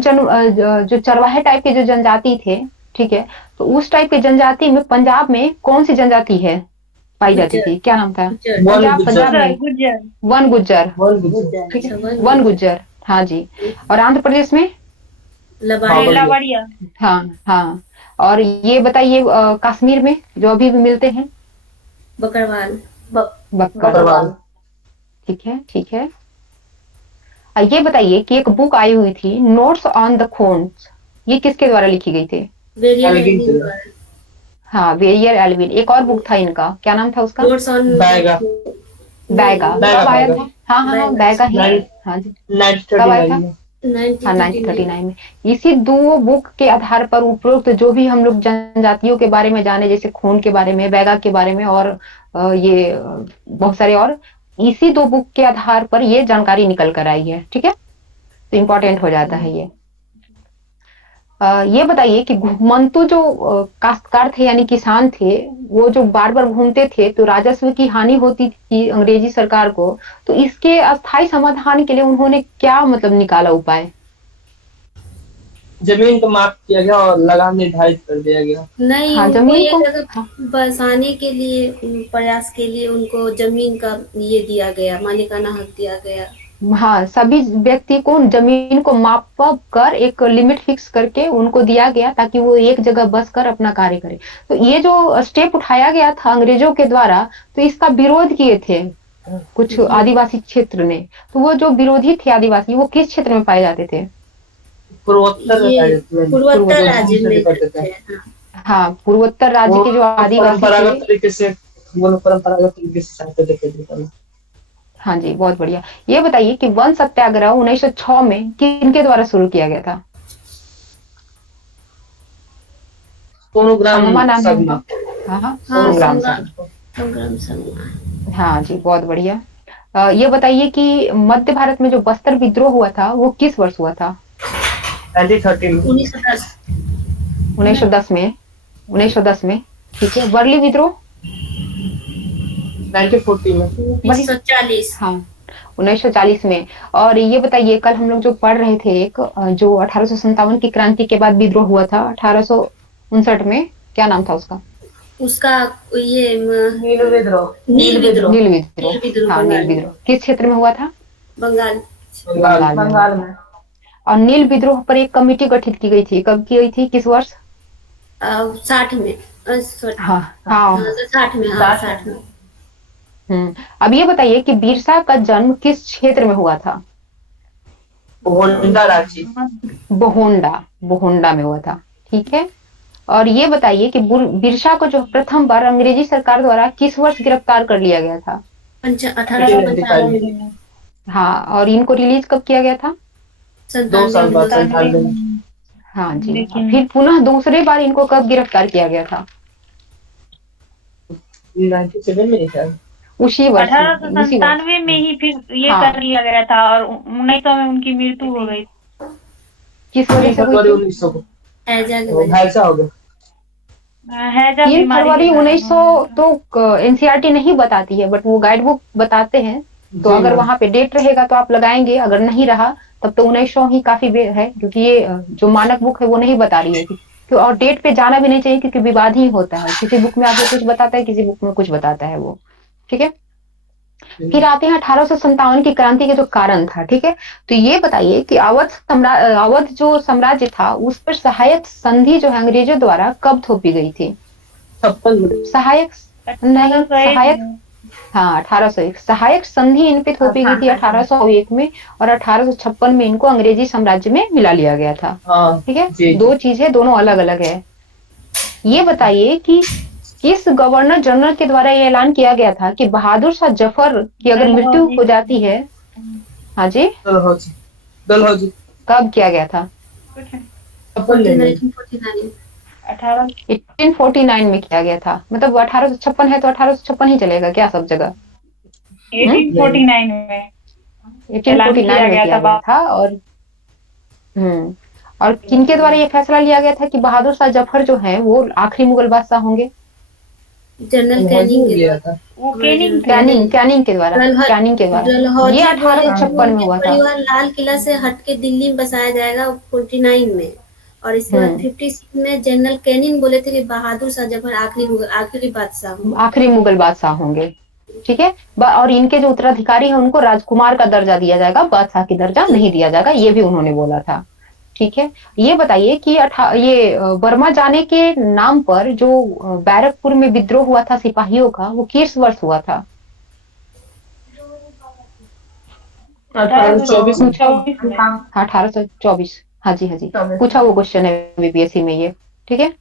चरवाहे टाइप के जो जनजाति थे, ठीक है, तो उस टाइप के जनजाति में पंजाब में कौन सी जनजाति है पाई जाती थी, क्या नाम था? पंजाब में वन गुज्जर। ठीक है, वन गुज्जर, हाँ जी। और आंध्र प्रदेश में लबाड़िया। हाँ हाँ। और ये बताइए, कश्मीर में जो अभी भी मिलते हैं? बकरवाल। बकरवाल, ठीक है ठीक है। ये बताइए कि एक बुक आई हुई थी, नोट्स ऑन द खोंड्स, ये किसके द्वारा लिखी गई थी? हाँ, वेरियर एल्विन। एक और बुक था इनका, क्या नाम था उसका? बैगा। कब आया था? हाँ हाँ हाँ, बैगा ही। हाँ जी, कब आया था? हाँ, 1939 में। इसी दो बुक के आधार पर उपरोक्त जो भी हम लोग जनजातियों के बारे में जाने, जैसे खोंड के बारे में, बैगा के बारे में, और ये बहुत सारे और, इसी दो बुक के आधार पर ये जानकारी निकल कर आई है। ठीक है, तो इम्पोर्टेंट हो जाता है ये। ये बताइए कि घुमंतु जो काश्तकार थे यानी किसान थे, वो जो बार बार घूमते थे तो राजस्व की हानि होती थी अंग्रेजी सरकार को, तो इसके अस्थायी समाधान के लिए उन्होंने क्या मतलब निकाला उपाय? जमीन को माप किया गया और लगान निर्धारित कर दिया गया। नहीं, हाँ, जमीन को बसाने के लिए, प्रयास के लिए उनको जमीन का ये दिया गया, मालिकाना हक दिया गया। हाँ, सभी व्यक्ति को जमीन को माप कर एक लिमिट फिक्स करके उनको दिया गया, ताकि वो एक जगह बस कर अपना कार्य करे। तो ये जो स्टेप उठाया गया था अंग्रेजों के द्वारा, तो इसका विरोध किए थे कुछ आदिवासी क्षेत्र ने। तो वो जो विरोधी थे आदिवासी, वो किस क्षेत्र में पाए जाते थे? पूर्वोत्तर राज्य में। हाँ, पूर्वोत्तर राज्य के जो आदिवासी थे, वो लोग परंपरागत तरीके से चाहते थे खेती करना। हाँ जी, बहुत बढ़िया। ये बताइए कि वन सत्याग्रह 1906 में किनके द्वारा शुरू किया गया था? सोनोग्राम सममा नाम है शर्मा। उनका। हाँ हाँ, हाँ सोनग्राम संग्राम शर्मा। संग्राम शर्मा। हाँ जी, बहुत बढ़िया। ये बताइए कि मध्य भारत में जो बस्तर विद्रोह हुआ था वो किस वर्ष हुआ था? 1913 में। 1910 1910 में। 1910 में, ठीक है। वर्ली विद्रोह? 1940 में। वर्ली, 1940 हाँ, 1940 में। और ये बताइए, कल हम लोग जो पढ़ रहे थे एक जो 1857 की क्रांति के बाद विद्रोह हुआ था 1859 में, क्या नाम था उसका? उसका ये नील विद्रोह। नील विद्रोह। नील विद्रोह। नील विद्रोह हाँ, नील बंगाल में। विद्रोह किस क्षेत्र में हुआ था? बंगाल। बंगाल में हुआ था। और नील विद्रोह पर एक कमेटी गठित की गई थी, कब की गई थी, किस वर्ष? 60 में। sorry, हाँ हाँ। 60 में। हाँ 60 में। अब ये बताइए कि बिरसा का जन्म किस क्षेत्र में हुआ था? होंडा रांची। बोहोंडा, बोहोंडा में हुआ था, ठीक है। और ये बताइए कि बिरसा को जो प्रथम बार अंग्रेजी सरकार द्वारा किस वर्ष गिरफ्तार कर लिया गया था? 1895 में। हाँ, और इनको रिलीज कब किया गया था? 2 साल बाद 97 97 में। में। हाँ जी। लेकिन फिर पुनः दूसरे बार इनको कब गिरफ्तार किया गया था? 97 में शायद। उसी वर्ष में, उसी वर्ष। 1897 में ही फिर ये हाँ, कर लिया गया था और 1900 में उनकी मृत्यु हो गई। किस वजह 3 से हुई फरवरी थी? 1900 को हैजा की तो वजह घायल सा हो गया। हैजा 3 बीमारी फरवरी के कारण 1900 तो एनसीईआरटी नहीं बताती है, बट वो गाइड बुक बताते हैं। तो जी अगर मैम। वहां पे डेट रहेगा तो आप लगाएंगे, अगर नहीं रहा तब तो 1900 ही काफी है, क्योंकि ये जो मानक बुक है वो नहीं बता रही है और डेट पे जाना भी नहीं चाहिए, क्योंकि विवाद ही होता है, किसी बुक में आपको कुछ बताता है, किसी बुक में कुछ बताता है वो, ठीक है। फिर आते हैं 1857 की क्रांति के जो कारण था, ठीक है। तो ये बताइए कि अवध जो साम्राज्य था उस पर सहायक संधि जो है अंग्रेजों द्वारा कब थोपी गई थी? 56 सहायक नहीं, 1801 सहायक, में। हाँ 1801 सहायक संधि इन पे थोपी गई थी 1801 में, और 1856 में इनको अंग्रेजी साम्राज्य में मिला लिया गया था, हाँ ठीक है। जी। दो चीजें दोनों अलग अलग है। ये बताइए कि किस गवर्नर जनरल के द्वारा ये ऐलान किया गया था कि बहादुर शाह जफर की अगर मृत्यु हो जाती है? हाँ जी, डलहौजी। डलहौजी। कब किया गया था? 1949। 1849 में किया गया था, मतलब 1856 है तो 1856 ही चलेगा क्या सब जगह? 1849 में ऐलान 1849 किया में गया किया गया था। और किनके द्वारा ये फैसला लिया गया था कि बहादुर शाह जफर जो है वो आखिरी मुगल बादशाह होंगे? जनरल कैनिंग के द्वारा। वो कैनिंग थे। कैनिंग के द्वारा, कैनिंग के द्वारा। ये डलहौजी 1856 में हुआ था। परिवार लाल किला से हट के दिल्ली में बसाया जाएगा 49 में। और इसके बाद 56 में जनरल कैनिंग बोले थे कि बहादुर शाह जफर आखिरी बादशाह होंगे। आखिरी मुगल बादशाह होंगे, ठीक है। और इनके जो उत्तराधिकारी है उनको राजकुमार का दर्जा दिया जाएगा, बादशाह की दर्जा नहीं दिया जाएगा, ये भी उन्होंने बोला था, ठीक है। ये बताइए कि ये बर्मा जाने के नाम पर जो बैरकपुर में विद्रोह हुआ था सिपाहियों का, वो किस वर्ष हुआ था? 1824। हाँ जी, हाँ जी, पूछा वो क्वेश्चन है बीपीएससी में ये, ठीक है।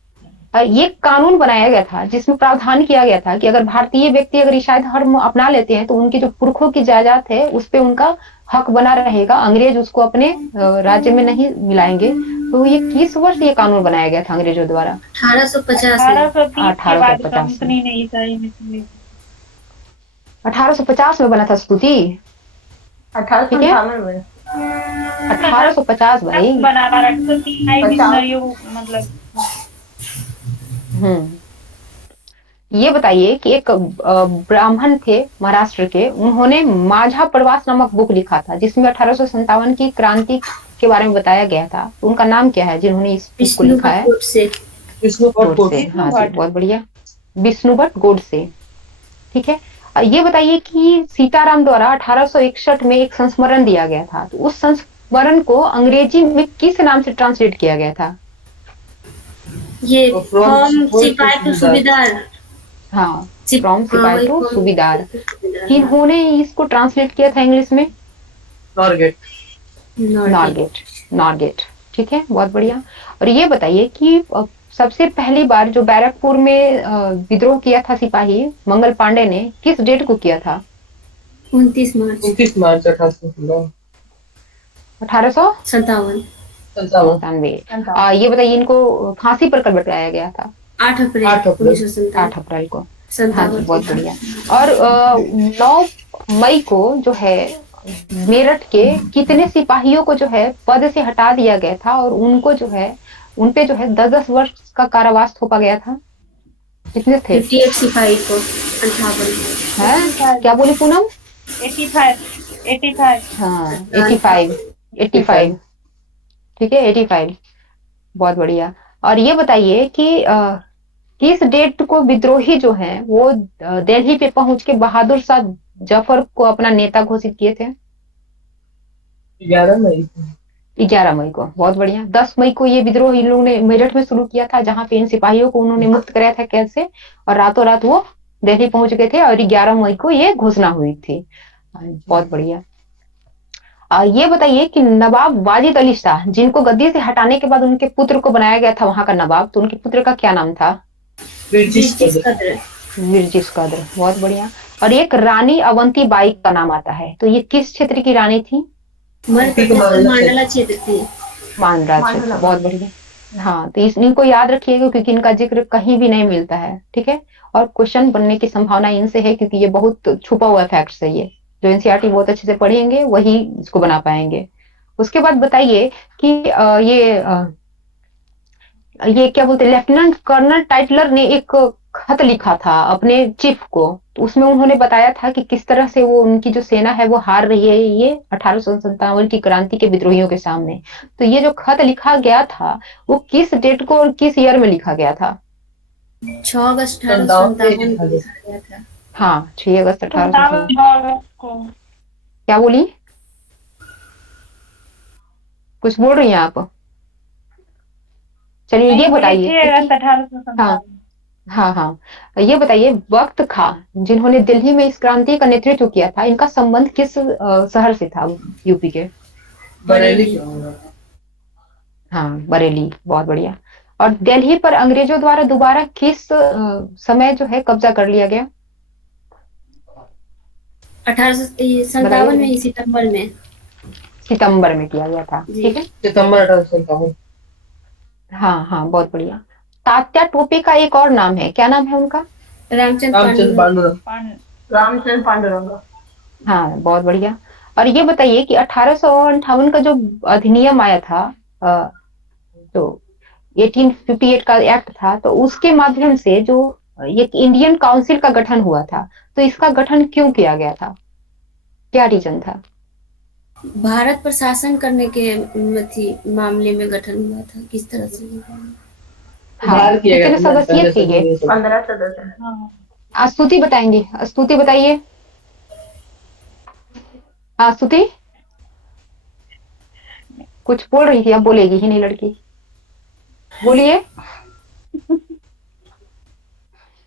ये कानून बनाया गया था जिसमें प्रावधान किया गया था कि अगर भारतीय व्यक्ति अगर ईसाई धर्म अपना लेते हैं तो उनकी जो पुरखों की जायदाद है उस पे उनका हक बना रहेगा, अंग्रेज उसको अपने राज्य में नहीं मिलाएंगे। तो ये किस वर्ष ये कानून बनाया गया था अंग्रेजों द्वारा? 1850 में। 1830 के बाद 1850 कंपनी ने ईसाई में 1850 में बना था स्तुति, 1898 में। 1850 भाई। बना रहा मिशनरियों मतलब। ये बताइए कि एक ब्राह्मण थे महाराष्ट्र के, उन्होंने माझा प्रवास नामक बुक लिखा था जिसमें 1857 की क्रांति के बारे में बताया गया था। तो उनका नाम क्या है जिन्होंने इस बुक को लिखा है? विष्णुभट्ट गोडसे। हाँ जी, बहुत बढ़िया, विष्णुभट्ट गोडसे, ठीक है। ये बताइए कि सीताराम द्वारा 1861 में एक संस्मरण दिया गया था, तो उस संस्मरण को अंग्रेजी में किस नाम से ट्रांसलेट किया गया था? ये फ्रॉम सिपाही टू सूबेदार। हाँ, फ्रॉम सिपाही टू सूबेदार। किन्होंने इसको ट्रांसलेट किया था इंग्लिश में? नॉरगेट। नॉरगेट, ठीक है, बहुत बढ़िया। और ये बताइए कि सबसे पहली बार जो बैरकपुर में विद्रोह किया था सिपाही मंगल पांडे ने, किस डेट को किया था? 29 मार्च 29 मार्च 1857। 57 ये बताइए, इनको फांसी पर कब लटकाया गया था? 8 अप्रैल 8 अप्रैल 1957 8 अप्रैल को। हाँ जी, 57 बहुत बढ़िया। और 9 मई को जो है मेरठ के कितने सिपाहियों को जो है पद से हटा दिया गया था और उनको जो है उनपे जो है 10-10 वर्ष का कारावास थोपा गया था? कितने थे? 58 सिपाही को 58 हैं? क्या बोली पूनम? 85 हाँ 85 ठीक है, 85। बहुत बढ़िया। और ये बताइए कि किस डेट को विद्रोही जो है वो दिल्ली पे पहुंच के बहादुर शाह जफर को अपना नेता घोषित किए थे? 11 मई को। 11 मई को, बहुत बढ़िया। 10 मई को ये विद्रोह इन लोगों ने मेरठ में शुरू किया था, जहां पे इन सिपाहियों को उन्होंने मुक्त कराया था कैद से, और रातों रात वो दिल्ली पहुंच गए थे और 11 मई को ये घोषणा हुई थी। बहुत बढ़िया। ये बताइए कि नवाब वाजिद अली शाह, जिनको गद्दी से हटाने के बाद उनके पुत्र को बनाया गया था वहां का नवाब, तो उनके पुत्र का क्या नाम था? ब्रिटिश कदर। मिर्जिस कद्र, बहुत बढ़िया। और एक रानी अवंती बाई का नाम आता है, तो ये किस क्षेत्र की रानी थी? मंडला क्षेत्र थी। मांडला क्षेत्र, बहुत बढ़िया। हाँ, तो इनको याद रखिएगा क्योंकि इनका जिक्र कहीं भी नहीं मिलता है, ठीक है। और क्वेश्चन बनने की संभावना इनसे है क्योंकि ये बहुत छुपा हुआ फैक्ट्स है। ये जो एनसीईआरटी बहुत अच्छे से पढ़ेंगे वही इसको बना पाएंगे। उसके बाद बताइए कि ये क्या बोलते हैं, लेफ्टिनेंट कर्नल टाइटलर ने एक खत लिखा था अपने चीफ को, तो उसमें उन्होंने बताया था कि किस तरह से वो उनकी जो सेना है वो हार रही है ये 1857 की क्रांति के विद्रोहियों के सामने। तो ये जो खत लिखा गया था वो किस डेट को और किस ईयर में लिखा गया था? 6 अगस्त 1857 को लिखा गया था। हाँ, 6 अगस्त 1857 को। क्या बोली? कुछ बोल रही हैं आप? चलिए ये बताइए। 6 अगस्त 1857। हाँ, ये बताइए, वक्त खां जिन्होंने दिल्ली में इस क्रांति का नेतृत्व किया था, इनका संबंध किस शहर से था यूपी के? बरेली। हाँ, बरेली, बहुत बढ़िया। और दिल्ली पर अंग्रेजों द्वारा दोबारा किस समय जो है कब्जा कर लिया गया? 1857 में, सितंबर में किया गया था, ठीक है। सितंबर 1857। हाँ, बहुत बढ़िया। तात्या टोपे का एक और नाम है, क्या नाम है उनका? रामचंद्र पांडुरंग। हाँ, बहुत बढ़िया। और ये बताइए कि 1858 का जो अधिनियम आया था, तो 1858 का एक्ट था, तो उसके माध्यम से जो एक इंडियन काउंसिल का गठन हुआ था, तो इसका गठन क्यों किया गया था? क्या रीजन था? भारत पर शासन करने के मामले में गठन हुआ था। किस तरह से? हाँ, कितने सदस्यीय थे ये? 15 सदस्य। स्तुति बताएंगे, स्तुति बताइए। स्तुति कुछ बोल रही थी, अब बोलेगी ही नहीं लड़की, बोलिए।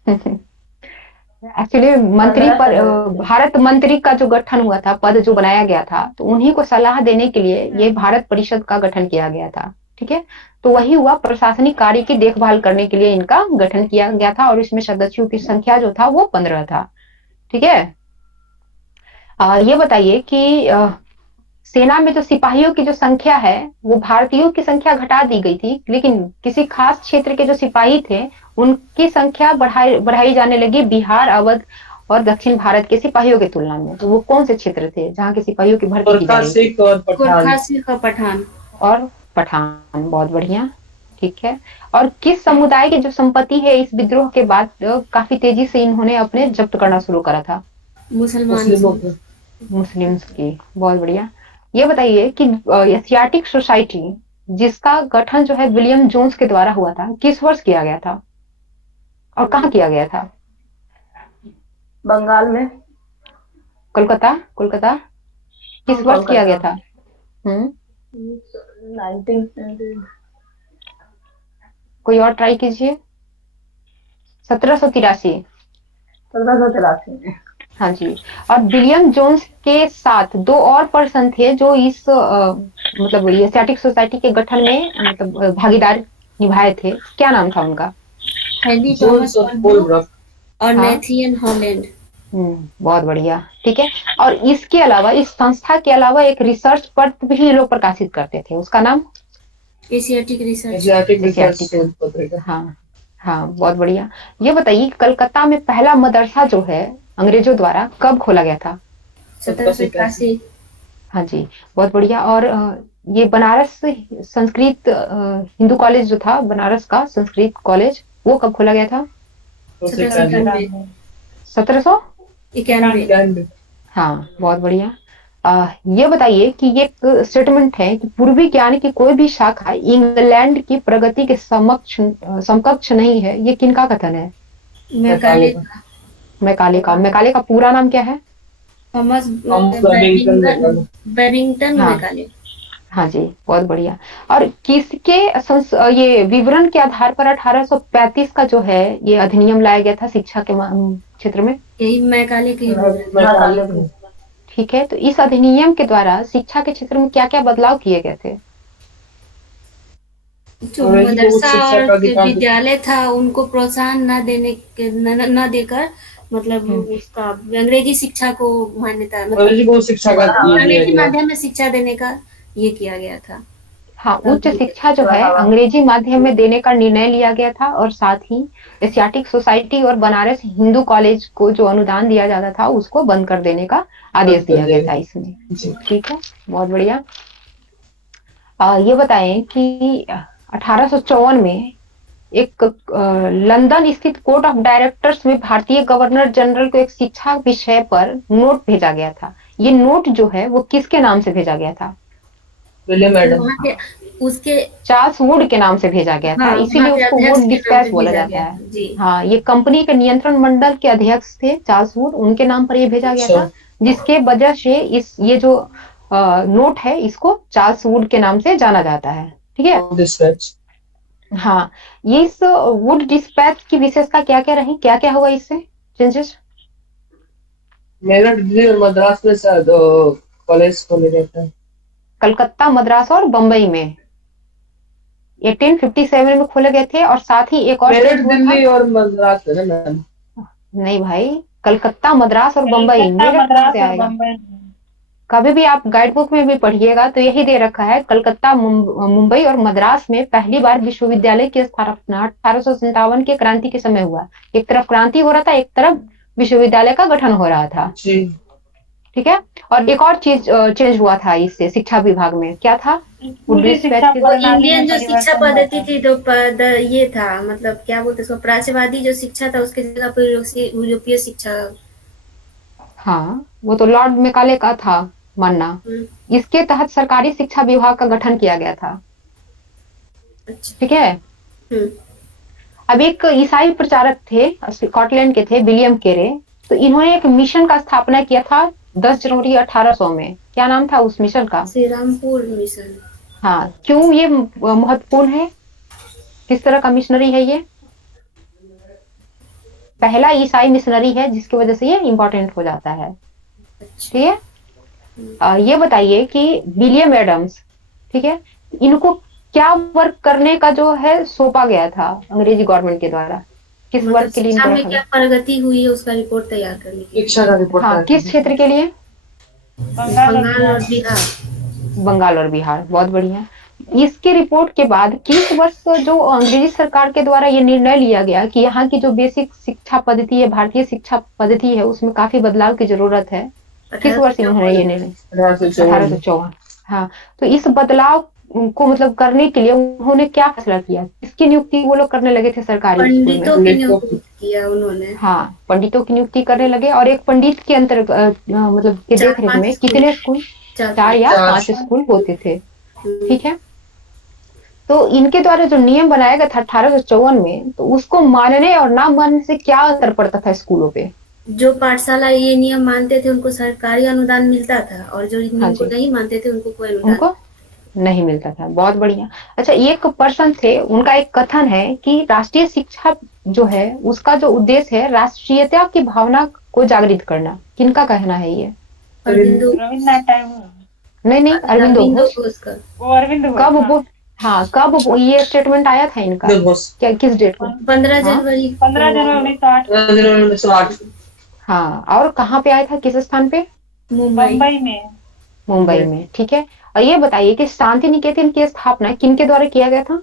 एक्चुअली मंत्री पर भारत मंत्री का जो गठन हुआ था, पद जो बनाया गया था, तो उन्हीं को सलाह देने के लिए ये भारत परिषद का गठन किया गया था, ठीक है। तो वही हुआ, प्रशासनिक कार्य की देखभाल करने के लिए इनका गठन किया गया था और इसमें सदस्यों की संख्या जो था वो 15 था, ठीक है। ये बताइए कि सेना में जो सिपाहियों की जो संख्या है वो भारतीयों की संख्या घटा दी गई थी, लेकिन किसी खास क्षेत्र के जो सिपाही थे उनकी संख्या बढ़ाई जाने लगी बिहार, अवध और दक्षिण भारत के सिपाहियों की तुलना में। तो वो कौन से क्षेत्र थे जहाँ के सिपाहियों की भर्ती की जा रही थी? और पठान, बहुत बढ़िया, ठीक है। और किस समुदाय की जो संपत्ति है इस विद्रोह के बाद काफी तेजी से इन्होंने अपने जब्त करना शुरू करा था? मुस्लिम्स की, बहुत बढ़िया। ये बताइए कि एशियाटिक सोसाइटी जिसका गठन जो है विलियम जोन्स के द्वारा हुआ था, किस वर्ष किया गया था और कहाँ किया गया था? बंगाल में। कोलकाता किस वर्ष किया गया था? 1900। कोई और ट्राई कीजिए। 1783। हाँ जी। और विलियम जोन्स के साथ 2 और पर्सन थे जो इस मतलब एशियाटिक सोसाइटी के गठन में मतलब भागीदार निभाए थे, क्या नाम था उनका? हेनरी जोन्स थॉमस और कॉलब्रुक कोलब्रक। और हाँ। नेथियन हॉलैंड। बहुत बढ़िया, ठीक है। और इसके अलावा, इस संस्था के अलावा एक रिसर्च पत्र भी ये लोग प्रकाशित करते थे, उसका नाम? Asiatic research. Asiatic research Asiatic. शोध पत्रिका। हाँ हाँ, बहुत बढ़िया। ये बताइए, कलकत्ता में पहला मदरसा जो है अंग्रेजों द्वारा कब खोला गया था? 1781। हाँ जी, बहुत बढ़िया। और ये बनारस संस्कृत हिंदू कॉलेज जो था, बनारस का संस्कृत कॉलेज, वो कब खोला गया था? 1791। 1700? 91। हाँ, बहुत बढ़िया। ये बताइए कि ये एक स्टेटमेंट है कि पूर्वी ज्ञान की कोई भी शाखा इंग्लैंड की प्रगति के समकक्ष नहीं है, ये किनका कथन है? मैकाले का। मैकाले का पूरा नाम क्या है? Thomas Thomas Babington Macaulay. Barrington हाँ मैकाले। हाँ जी, बहुत बढ़िया। और किसके ये विवरण के आधार पर 1835 का जो है ये अधिनियम लाया गया था शिक्षा के क्षेत्र में? यही मैकाले के ही विवरण। मैकाले को। ठीक है, तो इस अधिनियम के द्वारा शिक्षा के क्षेत्र में क्या क्या बदलाव किए गए थे? जो अंग्रेजी को उच्च मदरसा शिक्षा और का अधिकार दिया। विद्यालय था उनको प्रोत्साहन न देने के न देकर, मतलब हम्म, उसका अंग्रेजी शिक्षा को मान्यता, अंग्रेजी मतलब को शिक्षा का ये दिया अंग्रेजी गया। माध्यम में शिक्षा देने का ये किया गया था। हाँ, उच्च शिक्षा जो है अंग्रेजी माध्यम में देने का निर्णय लिया गया था, और साथ ही एशियाटिक सोसाइटी और बनारस हिंदू कॉलेज को जो अनुदान दिया जाता था उसको बंद कर देने का आदेश दिया गया था इसमें। जी। ठीक है, बहुत बढ़िया। ये बताएं कि 1854 में एक लंदन स्थित कोर्ट ऑफ डायरेक्टर्स में भारतीय गवर्नर जनरल को एक शिक्षा विषय पर नोट भेजा गया था। ये नोट जो है वो किसके नाम से भेजा गया था? William Adam. वहाँ के उसके चार्ल्स वुड के नाम से भेजा गया था, हाँ, इसीलिए वहाँ के उसको अध्यक्ष वुड के नाम डिस्पैच से बोला भेजा जाता गया है। था जी। हाँ, ये कंपनी के नियंत्रण मंडल के अध्यक्ष थे चार्ल्स वुड, उनके नाम पर ये भेजा गया अच्छा। था, जिसके वजह से ये जो नोट है इसको चार्ल्स वुड के नाम से जाना जाता है। ठीक है। डिस्पैच। हाँ, ये इस वुड डिस्पैच की विशेषता क्या क्या रही, क्या क्या हुआ इससे चेंजेस? मेरठ, दिल्ली और मद्रास में शायद कॉलेज खोले गए थे। कलकत्ता, मद्रास और बम्बई में 1857 में खोले गए थे, और साथ ही एक और मेरठ, चीज हुआ था। दिल्ली और मद्रास है ना मैम? नहीं भाई, कलकत्ता, मद्रास और बम्बई, कलकत्ता, मेरठ कहाँ से मद्रास और आएगा? बम्बई। कभी भी आप गाइड बुक में भी पढ़िएगा तो यही दे रखा है, कलकत्ता, मुंबई और मद्रास में पहली बार विश्वविद्यालय की स्थापना 1857 के क्रांति के समय हुआ। एक तरफ क्रांति हो रहा था, एक तरफ विश्वविद्यालय का गठन हो रहा था। जी। ठीक है। और एक और चीज चेंज हुआ था इससे शिक्षा विभाग में, क्या था? पूरी शिक्षा वो प्रणाली में इंडियन जो शिक्षा परिवर्तन हुआ पद्धति था। थी, जो ये था, मतलब क्या बोलते उसको, प्राच्यवादी जो शिक्षा था उसके जगह पर यूरोपीय शिक्षा। हाँ, वो तो लॉर्ड मेकाले का था मानना। इसके तहत सरकारी शिक्षा विभाग का गठन किया गया था। अच्छा। ठीक है। अब एक ईसाई प्रचारक थे, स्कॉटलैंड के थे, विलियम केरे, तो इन्होंने एक मिशन का स्थापना किया था 10 जनवरी 1800 में। क्या नाम था उस मिशन का? श्री रामपुर मिशन। हाँ, क्यों ये महत्वपूर्ण है? किस तरह का मिशनरी है ये? पहला ईसाई मिशनरी है, जिसकी वजह से ये इंपॉर्टेंट हो जाता है। ठीक है। ये बताइए कि विलियम एडम्स, ठीक है, इनको क्या वर्क करने का जो है सौंपा गया था अंग्रेजी गवर्नमेंट के द्वारा? किस मतलब वर्क के लिए शिक्षा इनको में रखा क्या गया? प्रगति हुई है उसका रिपोर्ट तैयार करने के लिए। शिक्षा का रिपोर्ट। हाँ, किस क्षेत्र के लिए? बंगाल और बिहार। बंगाल और बिहार, बहुत बढ़िया। इसके रिपोर्ट के बाद किस वर्ष जो अंग्रेजी सरकार के द्वारा ये निर्णय लिया गया कि यहाँ की जो बेसिक शिक्षा पद्धति है, भारतीय शिक्षा पद्धति है, उसमें काफी बदलाव की जरूरत है, किस वर्ष इन्होंने ये निर्णय? 1854। हाँ, तो इस बदलाव को मतलब करने के लिए उन्होंने क्या फैसला किया? किसकी नियुक्ति वो लोग करने लगे थे सरकारी स्कूल में? पंडितों की नियुक्ति किया उन्होंने। हाँ, पंडितों की नियुक्ति करने लगे, और एक पंडित के अंतर्गत मतलब के देख रेख में कितने स्कूल? 4 या 5 स्कूल होते थे। ठीक है। तो इनके द्वारा जो नियम बनाया गया था 1854 में, तो उसको मानने और ना मानने से क्या असर पड़ता था स्कूलों पे? जो पाठशाला ये नियम मानते थे उनको सरकारी अनुदान मिलता था, और जो नियम को नहीं मानते थे उनको कोई अनुदान उनको नहीं मिलता था। बहुत बढ़िया। अच्छा, एक पर्सन थे, उनका एक कथन है कि राष्ट्रीय शिक्षा जो है उसका जो उद्देश्य है राष्ट्रीयता की भावना को जागृत करना। किनका कहना है ये? अरविंदो। रविन्द्रनाथ टैगोर। नहीं, अरविंदो घोष। वो अरविंद घोष। कब वो हाँ, कब ये स्टेटमेंट आया था इनका, The boss. क्या किस डेट को? 15 हाँ? जनवरी 15 जनवरी 1908 1908 हाँ, और कहाँ पे आया था, किस स्थान पे? मुंबई। मुंबई में। मुंबई में, ठीक है। और ये बताइए कि शांति निकेतन की स्थापना किनके द्वारा किया गया था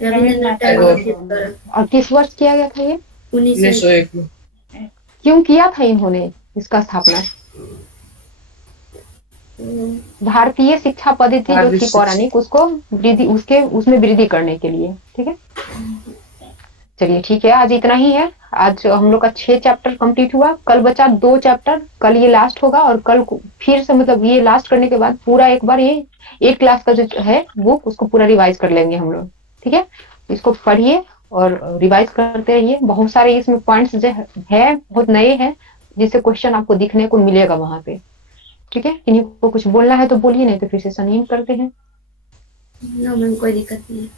रविंद्रनाथ टैगोर के द्वारा और किस वर्ष किया गया था ये? 1901। 1901 क्यों किया था इन्होंने इसका स्थापना? भारतीय शिक्षा पद्धति जो भारतीय थी शिक्षा। पौराणिक, उसको वृद्धि, उसमें वृद्धि करने के लिए, ठीक है। चलिए ठीक है, आज इतना ही है। आज हम लोग का 6 चैप्टर कंप्लीट हुआ, कल बचा 2 चैप्टर, कल ये लास्ट होगा और कल को फिर से, मतलब ये लास्ट करने के बाद पूरा एक बार ये एक क्लास का जो है बुक, उसको पूरा रिवाइज कर लेंगे हम लोग, ठीक है। इसको पढ़िए और रिवाइज करते रहिए। बहुत सारे इसमें पॉइंट्स जो है बहुत नए हैं, जिससे क्वेश्चन आपको दिखने को मिलेगा वहां पे, ठीक है। किन्हीं को कुछ बोलना है तो बोलिए, नहीं तो फिर सेशन एंड करते हैं। ना मैम, कोई दिक्कत नहीं है।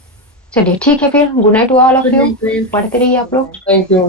चलिए ठीक है, फिर good night to all of good you. Night ma'am. पढ़ते रहिए आप लोग। Thank you.